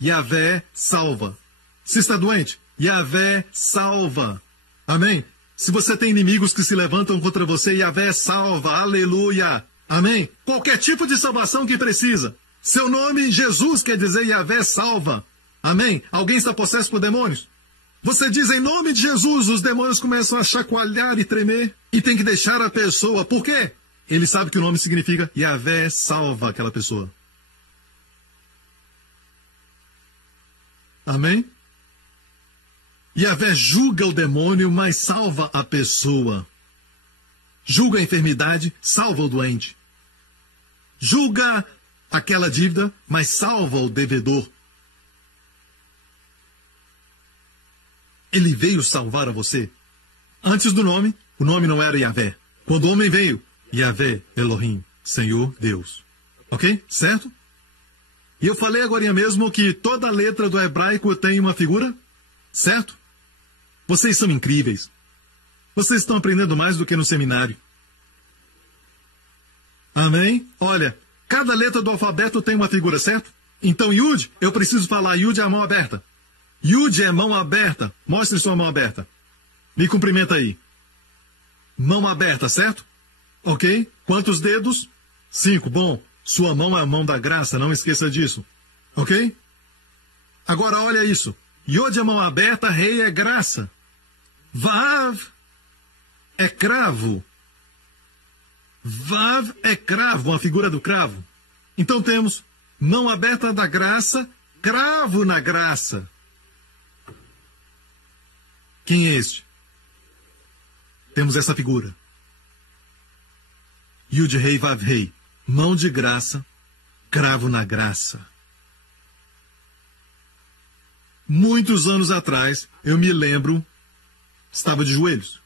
Yavé salva. Se está doente, Yavé salva. Amém? Se você tem inimigos que se levantam contra você, Yavé salva. Aleluia. Amém? Qualquer tipo de salvação que precisa. Seu nome, Jesus, quer dizer Yavé salva. Amém? Alguém está possesso por demônios? Você diz em nome de Jesus, os demônios começam a chacoalhar e tremer. E tem que deixar a pessoa. Por quê? Ele sabe que o nome significa Yahvé salva aquela pessoa. Amém? Yahvé julga o demônio, mas salva a pessoa. Julga a enfermidade, salva o doente. Julga aquela dívida, mas salva o devedor. Ele veio salvar a você. Antes do nome, o nome não era Yahvé. Quando o homem veio, Yahvé, Elohim, Senhor Deus. Ok? Certo? E eu falei agora mesmo que toda letra do hebraico tem uma figura? Certo? Vocês são incríveis. Vocês estão aprendendo mais do que no seminário. Amém? Olha, cada letra do alfabeto tem uma figura, certo? Então, Yud, eu preciso falar, Yud é a mão aberta. Yud é mão aberta. Mostre sua mão aberta. Me cumprimenta aí. Mão aberta, certo? Ok? Quantos dedos? 5. Bom, sua mão é a mão da graça, não esqueça disso. Ok? Agora olha isso. Yod é mão aberta, rei é graça. Vav é cravo. Vav é cravo, uma figura do cravo. Então temos mão aberta da graça, cravo na graça. Quem é este? Temos essa figura. Yud rei, vav rei. Mão de graça, cravo na graça. Muitos anos atrás, eu me lembro, estava de joelhos,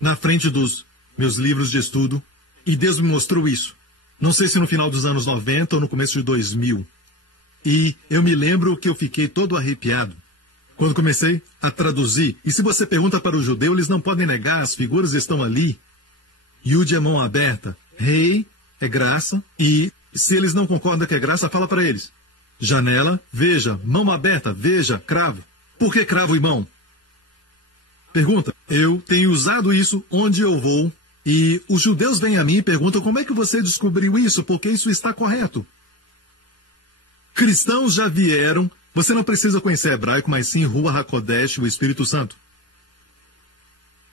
na frente dos meus livros de estudo, e Deus me mostrou isso. Não sei se no final dos anos 90 ou no começo de 2000. E eu me lembro que eu fiquei todo arrepiado quando comecei a traduzir. E se você pergunta para o judeu, eles não podem negar, as figuras estão ali. Yud é mão aberta, rei é graça, e se eles não concordam que é graça, fala para eles. Janela, veja, mão aberta, veja, cravo. Por que cravo e mão? Pergunta, eu tenho usado isso onde eu vou, e os judeus vêm a mim e perguntam como é que você descobriu isso, porque isso está correto. Cristãos já vieram, você não precisa conhecer hebraico, mas sim Ruach HaKodesh, o Espírito Santo.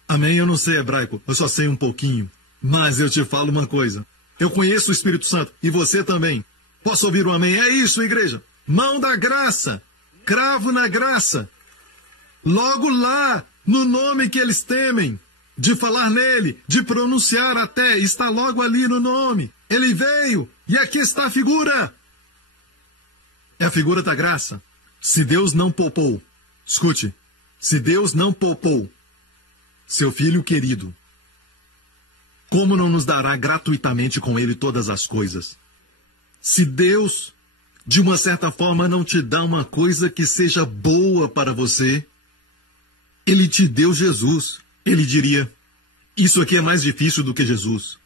Amém? Eu não sei hebraico, eu só sei um pouquinho. Mas eu te falo uma coisa, eu conheço o Espírito Santo, e você também. Posso ouvir um amém? É isso, igreja. Mão da graça, cravo na graça. Logo lá, no nome que eles temem, de falar nele, de pronunciar até, está logo ali no nome. Ele veio, e aqui está a figura. É a figura da graça. Se Deus não poupou, escute, se Deus não poupou seu filho querido, como não nos dará gratuitamente com ele todas as coisas? Se Deus, de uma certa forma, não te dá uma coisa que seja boa para você, Ele te deu Jesus. Ele diria, isso aqui é mais difícil do que Jesus.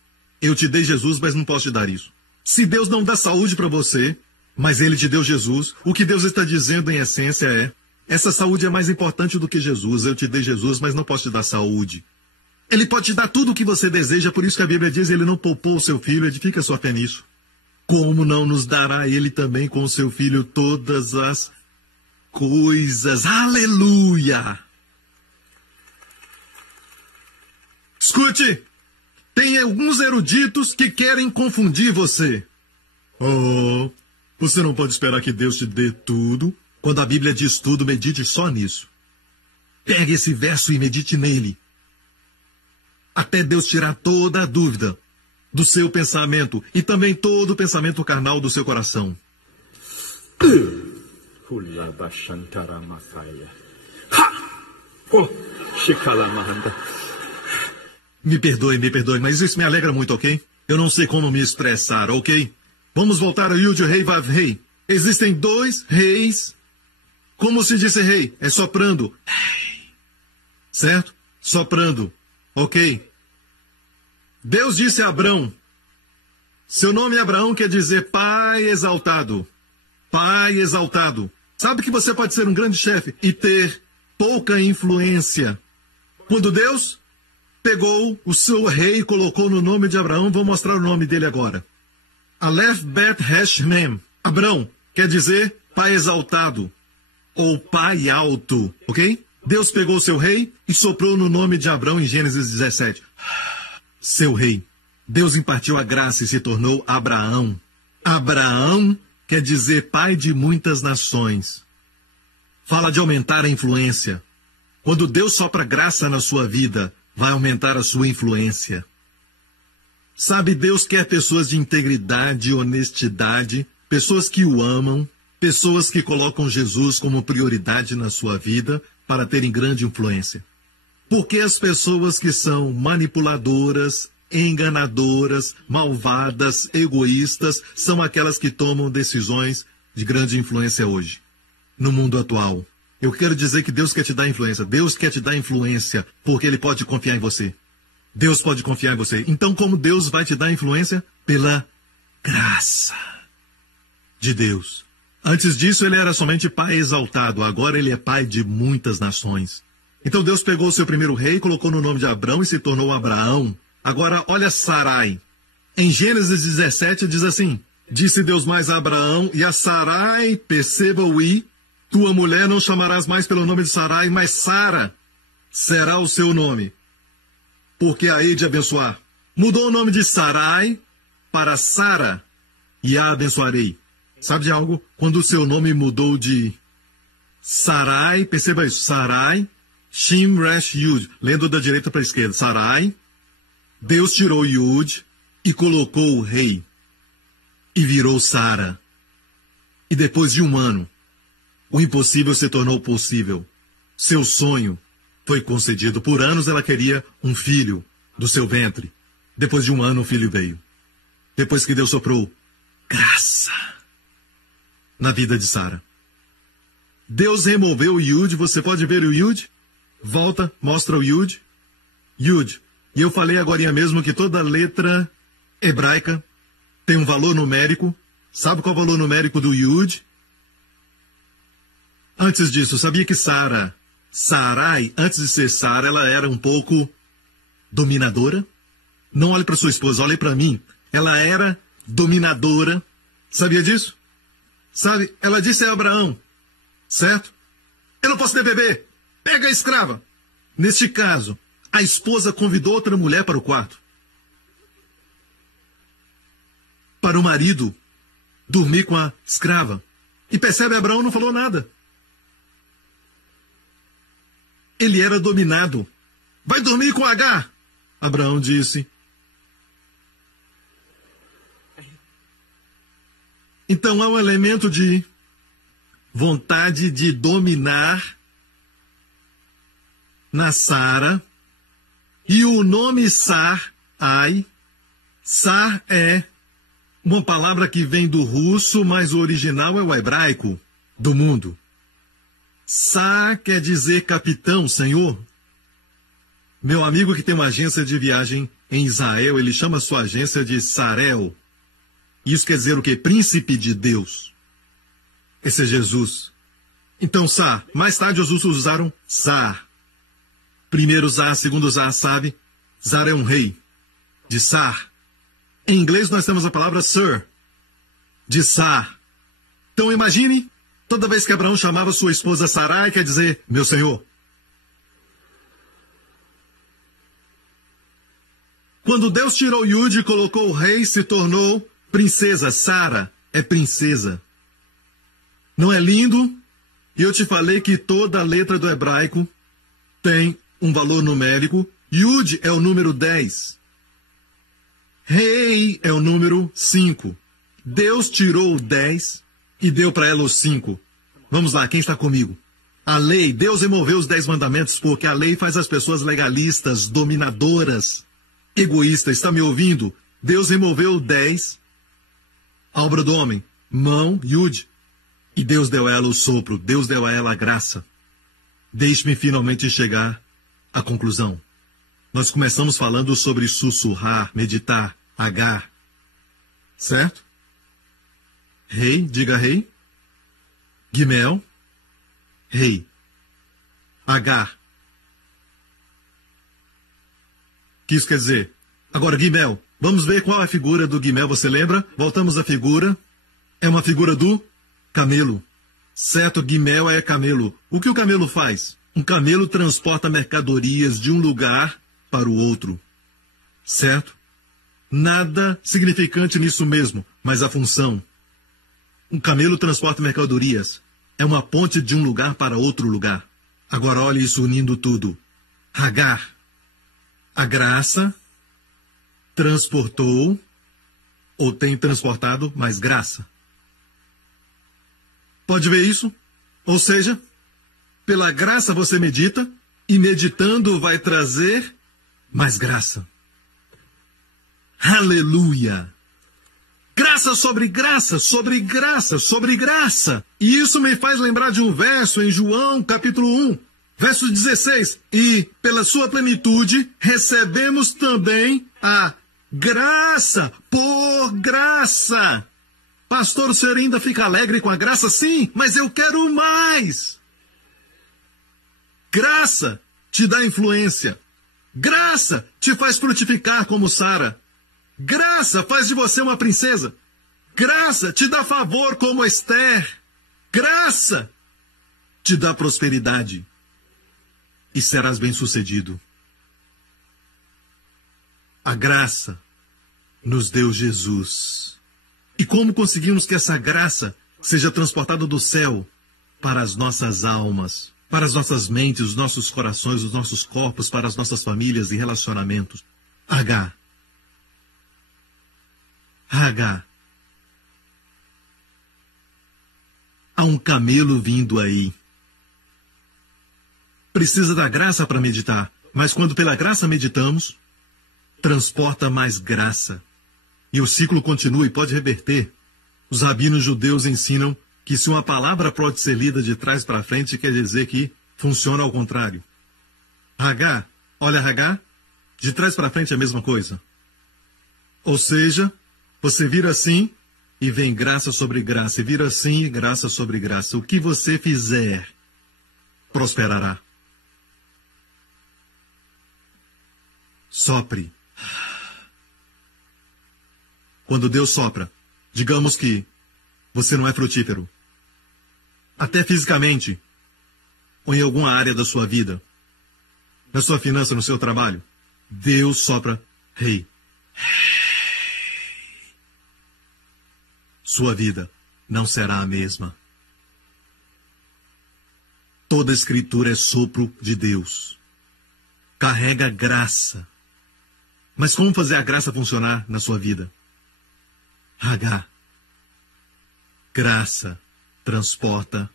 Eu te dei Jesus, mas não posso te dar isso. Se Deus não dá saúde para você, mas Ele te deu Jesus, o que Deus está dizendo em essência é, essa saúde é mais importante do que Jesus. Eu te dei Jesus, mas não posso te dar saúde. Ele pode te dar tudo o que você deseja, por isso que a Bíblia diz, Ele não poupou o seu filho, edifica sua fé nisso. Como não nos dará Ele também com o seu filho todas as coisas? Aleluia! Escute, tem alguns eruditos que querem confundir você. Oh, você não pode esperar que Deus te dê tudo. Quando a Bíblia diz tudo, medite só nisso. Pegue esse verso e medite nele. Até Deus tirar toda a dúvida do seu pensamento e também todo o pensamento carnal do seu coração. Me perdoe, mas isso me alegra muito, ok? Eu não sei como me expressar, ok? Vamos voltar a Yud, Rei, Vav, Rei. Existem dois reis. Como se diz rei? É soprando. Certo? Soprando. Ok. Deus disse a Abrão, seu nome Abraão quer dizer pai exaltado. Pai exaltado. Sabe que você pode ser um grande chefe e ter pouca influência. Quando Deus pegou o seu rei e colocou no nome de Abraão, vou mostrar o nome dele agora. Aleph Bet Resh Mem. Abrão quer dizer pai exaltado. ou pai alto, ok? Deus pegou seu rei e soprou no nome de Abrão em Gênesis 17. Seu rei. Deus impartiu a graça e se tornou Abraão. Abraão quer dizer pai de muitas nações. Fala de aumentar a influência. Quando Deus sopra graça na sua vida, vai aumentar a sua influência. Sabe, Deus quer pessoas de integridade e honestidade, pessoas que o amam, pessoas que colocam Jesus como prioridade na sua vida para terem grande influência. Porque as pessoas que são manipuladoras, enganadoras, malvadas, egoístas, são aquelas que tomam decisões de grande influência hoje, no mundo atual. Eu quero dizer que Deus quer te dar influência. Deus quer te dar influência porque Ele pode confiar em você. Deus pode confiar em você. Então, como Deus vai te dar influência? Pela graça de Deus. Antes disso, Ele era somente pai exaltado. Agora Ele é pai de muitas nações. Então Deus pegou o seu primeiro rei, colocou no nome de Abrão e se tornou Abraão. Agora, olha Sarai. Em Gênesis 17 diz assim: disse Deus mais a Abraão e a Sarai, perceba o i, tua mulher não chamarás mais pelo nome de Sarai, mas Sara será o seu nome, porque a hei de abençoar. Mudou o nome de Sarai para Sara e a abençoarei. Sabe de algo? Quando o seu nome mudou de Sarai, perceba isso, Sarai, Shin, Resh, Yud, lendo da direita para a esquerda, Sarai, Deus tirou Yud e colocou o rei e virou Sara. E depois de um ano, o impossível se tornou possível. Seu sonho foi concedido. Por anos ela queria um filho do seu ventre. Depois de um ano o filho veio. Depois que Deus soprou graça na vida de Sara. Deus removeu o Yud. Você pode ver o Yud? Volta, mostra o Yud. Yud. E eu falei agora mesmo que toda letra hebraica tem um valor numérico. Sabe qual é o valor numérico do Yud? Antes disso, sabia que Sarai, antes de ser Sara, ela era um pouco dominadora? Não olhe para sua esposa, olhe para mim. Ela era dominadora. Sabia disso? Sabe, ela disse a Abraão, certo? Eu não posso ter bebê. Pega a escrava. Neste caso, a esposa convidou outra mulher para o quarto. Para o marido dormir com a escrava. E percebe, Abraão não falou nada. Ele era dominado. Vai dormir com Agar. Abraão disse. Então há um elemento de vontade de dominar na Sara. E o nome Sarai, Sar é uma palavra que vem do russo, mas o original é o hebraico do mundo. Sar quer dizer capitão, senhor. Meu amigo que tem uma agência de viagem em Israel, ele chama sua agência de Sarel. Isso quer dizer o quê? Príncipe de Deus. Esse é Jesus. Então, Sar. Mais tarde os russos usaram Sar. Primeiro Zar, segundo Zar, sabe? Zar é um rei. De Sar. Em inglês nós temos a palavra Sir. De Sar. Então imagine, toda vez que Abraão chamava sua esposa Sarai, quer dizer, meu senhor. Quando Deus tirou Yud e colocou o rei, se tornou princesa. Sara é princesa. Não é lindo? E eu te falei que toda letra do hebraico tem um valor numérico. Yud é o número 10. Rei é o número 5. Deus tirou o 10 e deu para ela os 5. Vamos lá, quem está comigo? A lei, Deus removeu os 10 mandamentos porque a lei faz as pessoas legalistas, dominadoras, egoístas. Está me ouvindo? Deus removeu o 10, a obra do homem, mão, Yud. E Deus deu a ela o sopro, Deus deu a ela a graça. Deixe-me finalmente chegar à conclusão. Nós começamos falando sobre sussurrar, meditar, Agar. Certo? Rei, diga rei. Gimel, rei. Agar. O que isso quer dizer? Agora, Gimel. Vamos ver qual é a figura do Gimel, você lembra? Voltamos à figura. É uma figura do camelo. Certo, guimel é camelo. O que o camelo faz? Um camelo transporta mercadorias de um lugar para o outro. Certo? Nada significante nisso mesmo, mas a função. Um camelo transporta mercadorias. É uma ponte de um lugar para outro lugar. Agora olhe isso unindo tudo. Hagar. A graça transportou ou tem transportado mais graça. Pode ver isso? Ou seja, pela graça você medita e meditando vai trazer mais graça. Aleluia! Graça sobre graça, sobre graça, sobre graça. E isso me faz lembrar de um verso em João, capítulo 1, verso 16. E, pela sua plenitude, recebemos também a graça por graça. Pastor, o senhor ainda fica alegre com a graça? Sim, mas eu quero mais. Graça te dá influência. Graça te faz frutificar como Sara. Graça faz de você uma princesa. Graça te dá favor como Esther. Graça te dá prosperidade. E serás bem-sucedido. A graça nos deu Jesus. E como conseguimos que essa graça seja transportada do céu para as nossas almas, para as nossas mentes, os nossos corações, os nossos corpos, para as nossas famílias e relacionamentos? Hagar. Há um camelo vindo aí. Precisa da graça para meditar, mas quando pela graça meditamos, transporta mais graça. E o ciclo continua e pode reverter. Os rabinos judeus ensinam que se uma palavra pode ser lida de trás para frente, quer dizer que funciona ao contrário. Hagar, olha Hagar, de trás para frente é a mesma coisa. Ou seja, você vira assim e vem graça sobre graça, e vira assim e graça sobre graça. O que você fizer, prosperará. Sopre. Quando Deus sopra, digamos que você não é frutífero, até fisicamente, ou em alguma área da sua vida, na sua finança, no seu trabalho, Deus sopra, rei. Sua vida não será a mesma. Toda escritura é sopro de Deus. Carrega graça. Mas como fazer a graça funcionar na sua vida? Hagar. Graça transporta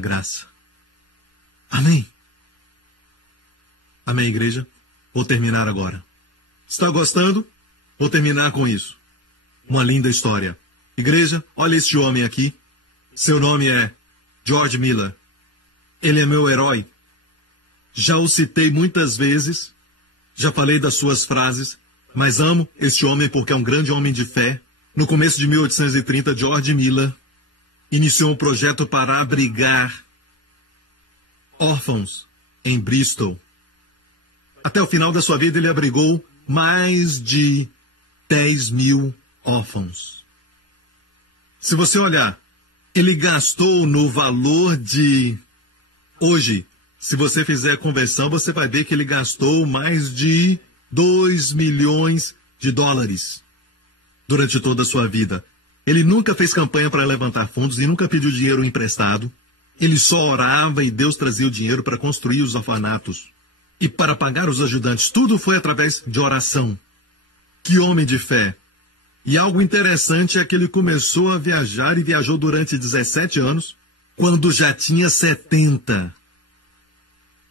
graça. Amém. Amém, igreja? Vou terminar agora. Está gostando? Vou terminar com isso. Uma linda história. Igreja, olha este homem aqui. Seu nome é George Miller. Ele é meu herói. Já o citei muitas vezes. Já falei das suas frases. Mas amo este homem porque é um grande homem de fé. No começo de 1830, George Miller iniciou um projeto para abrigar órfãos em Bristol. Até o final da sua vida, ele abrigou mais de 10.000 órfãos. Se você olhar, ele gastou no valor de... Hoje, se você fizer a conversão, você vai ver que ele gastou mais de 2 milhões de dólares durante toda a sua vida. Ele nunca fez campanha para levantar fundos e nunca pediu dinheiro emprestado. Ele só orava e Deus trazia o dinheiro para construir os orfanatos e para pagar os ajudantes. Tudo foi através de oração. Que homem de fé! E algo interessante é que ele começou a viajar e viajou durante 17 anos, quando já tinha 70.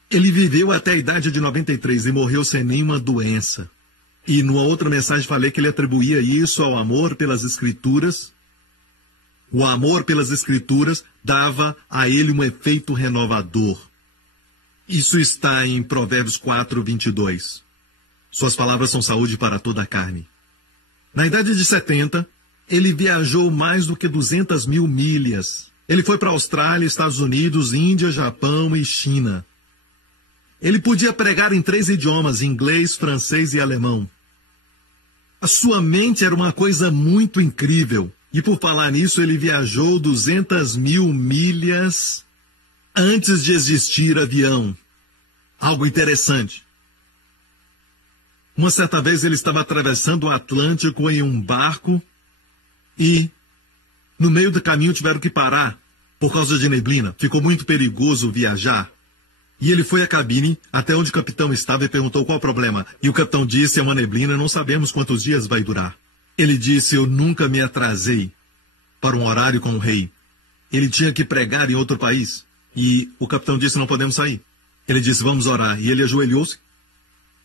Ele viveu até a idade de 93 e morreu sem nenhuma doença. E numa outra mensagem falei que ele atribuía isso ao amor pelas Escrituras. O amor pelas Escrituras dava a ele um efeito renovador. Isso está em Provérbios 4, 22. Suas palavras são saúde para toda a carne. Na idade de 70, ele viajou mais do que 200.000 milhas. Ele foi para a Austrália, Estados Unidos, Índia, Japão e China. Ele podia pregar em 3 idiomas, inglês, francês e alemão. A sua mente era uma coisa muito incrível. E por falar nisso, ele viajou 200.000 milhas antes de existir avião. Algo interessante. Uma certa vez ele estava atravessando o Atlântico em um barco e, no meio do caminho, tiveram que parar por causa de neblina. Ficou muito perigoso viajar. E ele foi à cabine, até onde o capitão estava, e perguntou qual o problema. E o capitão disse, é uma neblina, não sabemos quantos dias vai durar. Ele disse, eu nunca me atrasei para um horário com o rei. Ele tinha que pregar em outro país. E o capitão disse, não podemos sair. Ele disse, vamos orar. E ele ajoelhou-se.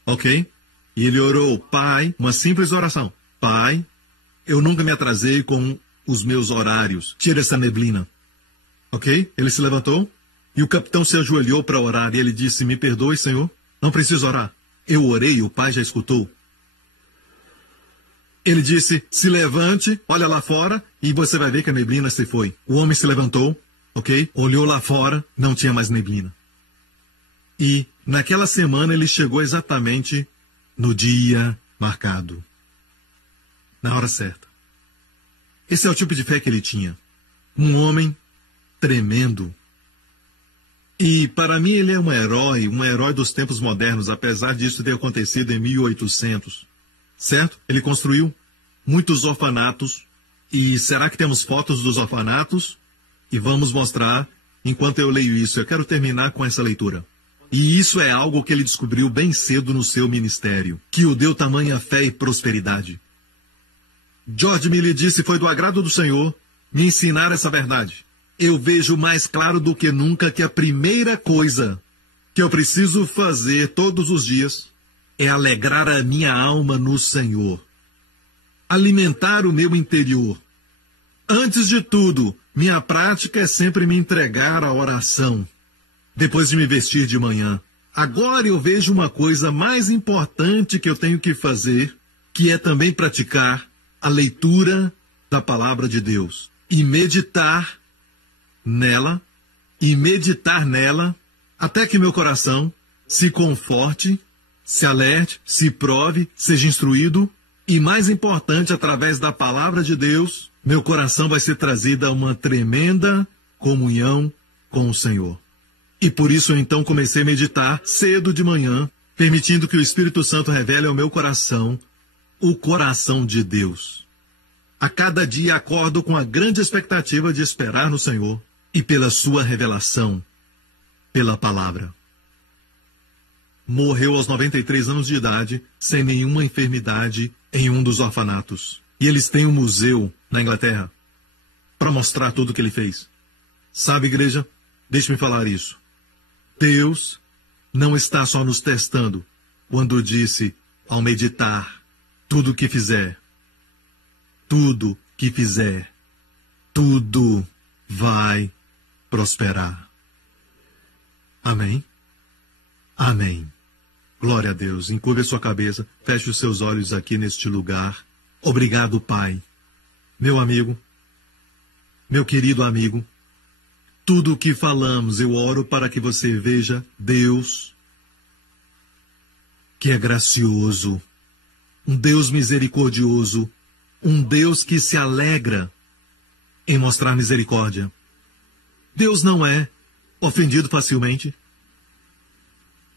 Ok? E ele orou, Pai, uma simples oração. Pai, eu nunca me atrasei com os meus horários. Tira essa neblina. Ok? Ele se levantou. E o capitão se ajoelhou para orar. E ele disse, me perdoe, Senhor. Não preciso orar. Eu orei, o Pai já escutou. Ele disse, se levante, olha lá fora, e você vai ver que a neblina se foi. O homem se levantou, ok? Olhou lá fora, não tinha mais neblina. E naquela semana ele chegou exatamente no dia marcado. Na hora certa. Esse é o tipo de fé que ele tinha. Um homem tremendo. E para mim ele é um herói dos tempos modernos, apesar disso ter acontecido em 1800. Certo? Ele construiu muitos orfanatos. E será que temos fotos dos orfanatos? E vamos mostrar enquanto eu leio isso. Eu quero terminar com essa leitura. E isso é algo que ele descobriu bem cedo no seu ministério, que o deu tamanha fé e prosperidade. George Miller disse, foi do agrado do Senhor me ensinar essa verdade. Eu vejo mais claro do que nunca que a primeira coisa que eu preciso fazer todos os dias é alegrar a minha alma no Senhor. Alimentar o meu interior. Antes de tudo, minha prática é sempre me entregar à oração. Depois de me vestir de manhã. Agora eu vejo uma coisa mais importante que eu tenho que fazer, que é também praticar a leitura da palavra de Deus. E meditar nela, até que meu coração se conforte, se alerte, se prove, seja instruído, e mais importante, através da palavra de Deus, meu coração vai ser trazido a uma tremenda comunhão com o Senhor. E por isso eu então comecei a meditar cedo de manhã, permitindo que o Espírito Santo revele ao meu coração o coração de Deus. A cada dia acordo com a grande expectativa de esperar no Senhor e pela sua revelação, pela palavra. Morreu aos 93 anos de idade, sem nenhuma enfermidade, em um dos orfanatos. E eles têm um museu na Inglaterra para mostrar tudo o que ele fez. Sabe, igreja? Deixe-me falar isso. Deus não está só nos testando quando disse, ao meditar, tudo que fizer, tudo vai prosperar. Amém? Amém. Glória a Deus. Encurve a sua cabeça, feche os seus olhos aqui neste lugar. Obrigado, Pai. Meu amigo, meu querido amigo, tudo o que falamos, eu oro para que você veja Deus, que é gracioso, um Deus misericordioso, um Deus que se alegra em mostrar misericórdia. Deus não é ofendido facilmente.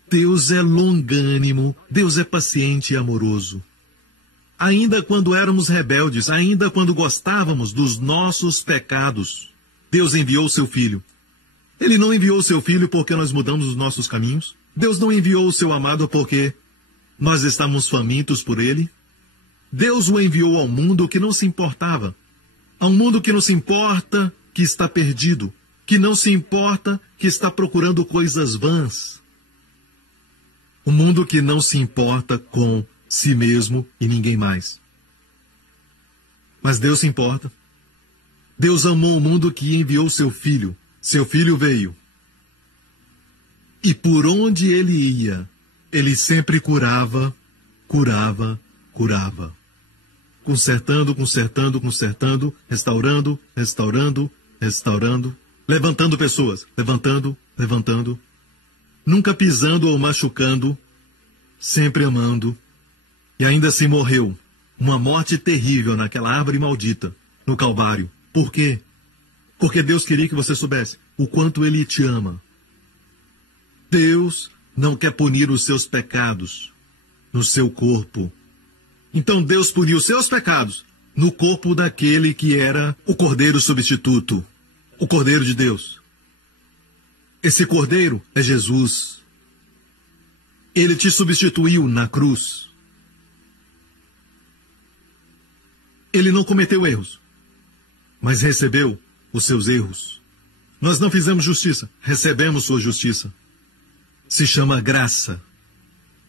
Deus é longânimo, Deus é paciente e amoroso. Ainda quando éramos rebeldes, ainda quando gostávamos dos nossos pecados, Deus enviou seu Filho. Ele não enviou seu Filho porque nós mudamos os nossos caminhos. Deus não enviou o seu amado porque nós estamos famintos por ele. Deus o enviou ao mundo que não se importava. A um mundo que não se importa, que está perdido. Que não se importa, que está procurando coisas vãs. Um mundo que não se importa com si mesmo e ninguém mais. Mas Deus se importa. Deus amou o mundo que enviou seu Filho. Seu Filho veio. E por onde ele ia, ele sempre curava, curava, curava. Consertando, consertando, consertando, restaurando, restaurando, restaurando, levantando pessoas, levantando, levantando, nunca pisando ou machucando, sempre amando. E ainda assim morreu, uma morte terrível naquela árvore maldita, no Calvário. Por quê? Porque Deus queria que você soubesse o quanto Ele te ama. Deus não quer punir os seus pecados no seu corpo. Então Deus puniu os seus pecados no corpo daquele que era o Cordeiro substituto, o Cordeiro de Deus. Esse Cordeiro é Jesus. Ele te substituiu na cruz. Ele não cometeu erros, mas recebeu os seus erros. Nós não fizemos justiça, recebemos sua justiça. Se chama graça.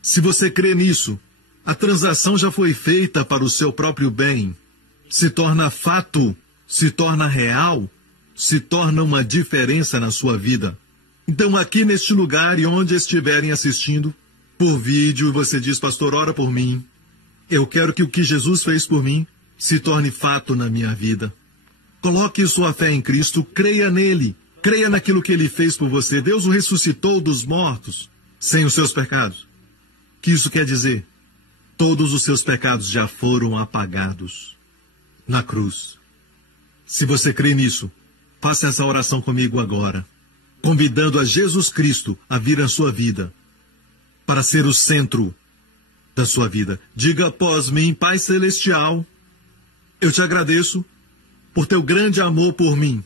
Se você crê nisso, a transação já foi feita para o seu próprio bem. Se torna fato, se torna real, se torna uma diferença na sua vida. Então aqui neste lugar e onde estiverem assistindo, por vídeo, você diz, pastor, ora por mim. Eu quero que o que Jesus fez por mim se torne fato na minha vida. Coloque sua fé em Cristo, creia nele, creia naquilo que ele fez por você. Deus o ressuscitou dos mortos, sem os seus pecados. O que isso quer dizer? Todos os seus pecados já foram apagados na cruz. Se você crê nisso, faça essa oração comigo agora, convidando a Jesus Cristo a vir à sua vida, para ser o centro da sua vida. Diga após mim, Pai Celestial, eu te agradeço por teu grande amor por mim,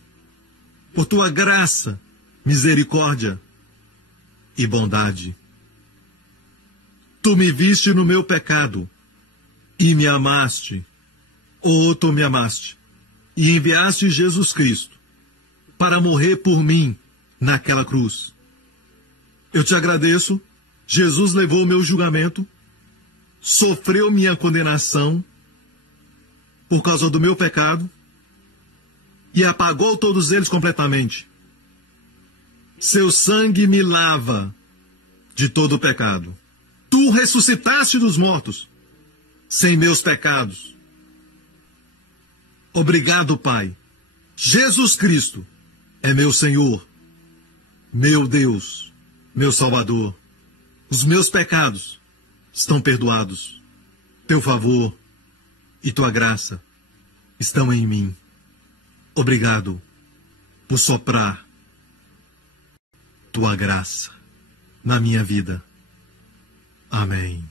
por tua graça, misericórdia e bondade. Tu me viste no meu pecado e me amaste, ou tu me amaste, e enviaste Jesus Cristo para morrer por mim naquela cruz. Eu te agradeço. Jesus levou o meu julgamento, sofreu minha condenação por causa do meu pecado e apagou todos eles completamente. Seu sangue me lava de todo o pecado. Tu ressuscitaste dos mortos, sem meus pecados. Obrigado, Pai. Jesus Cristo é meu Senhor, meu Deus, meu Salvador. Os meus pecados estão perdoados. Teu favor e tua graça estão em mim. Obrigado por soprar tua graça na minha vida. Amém.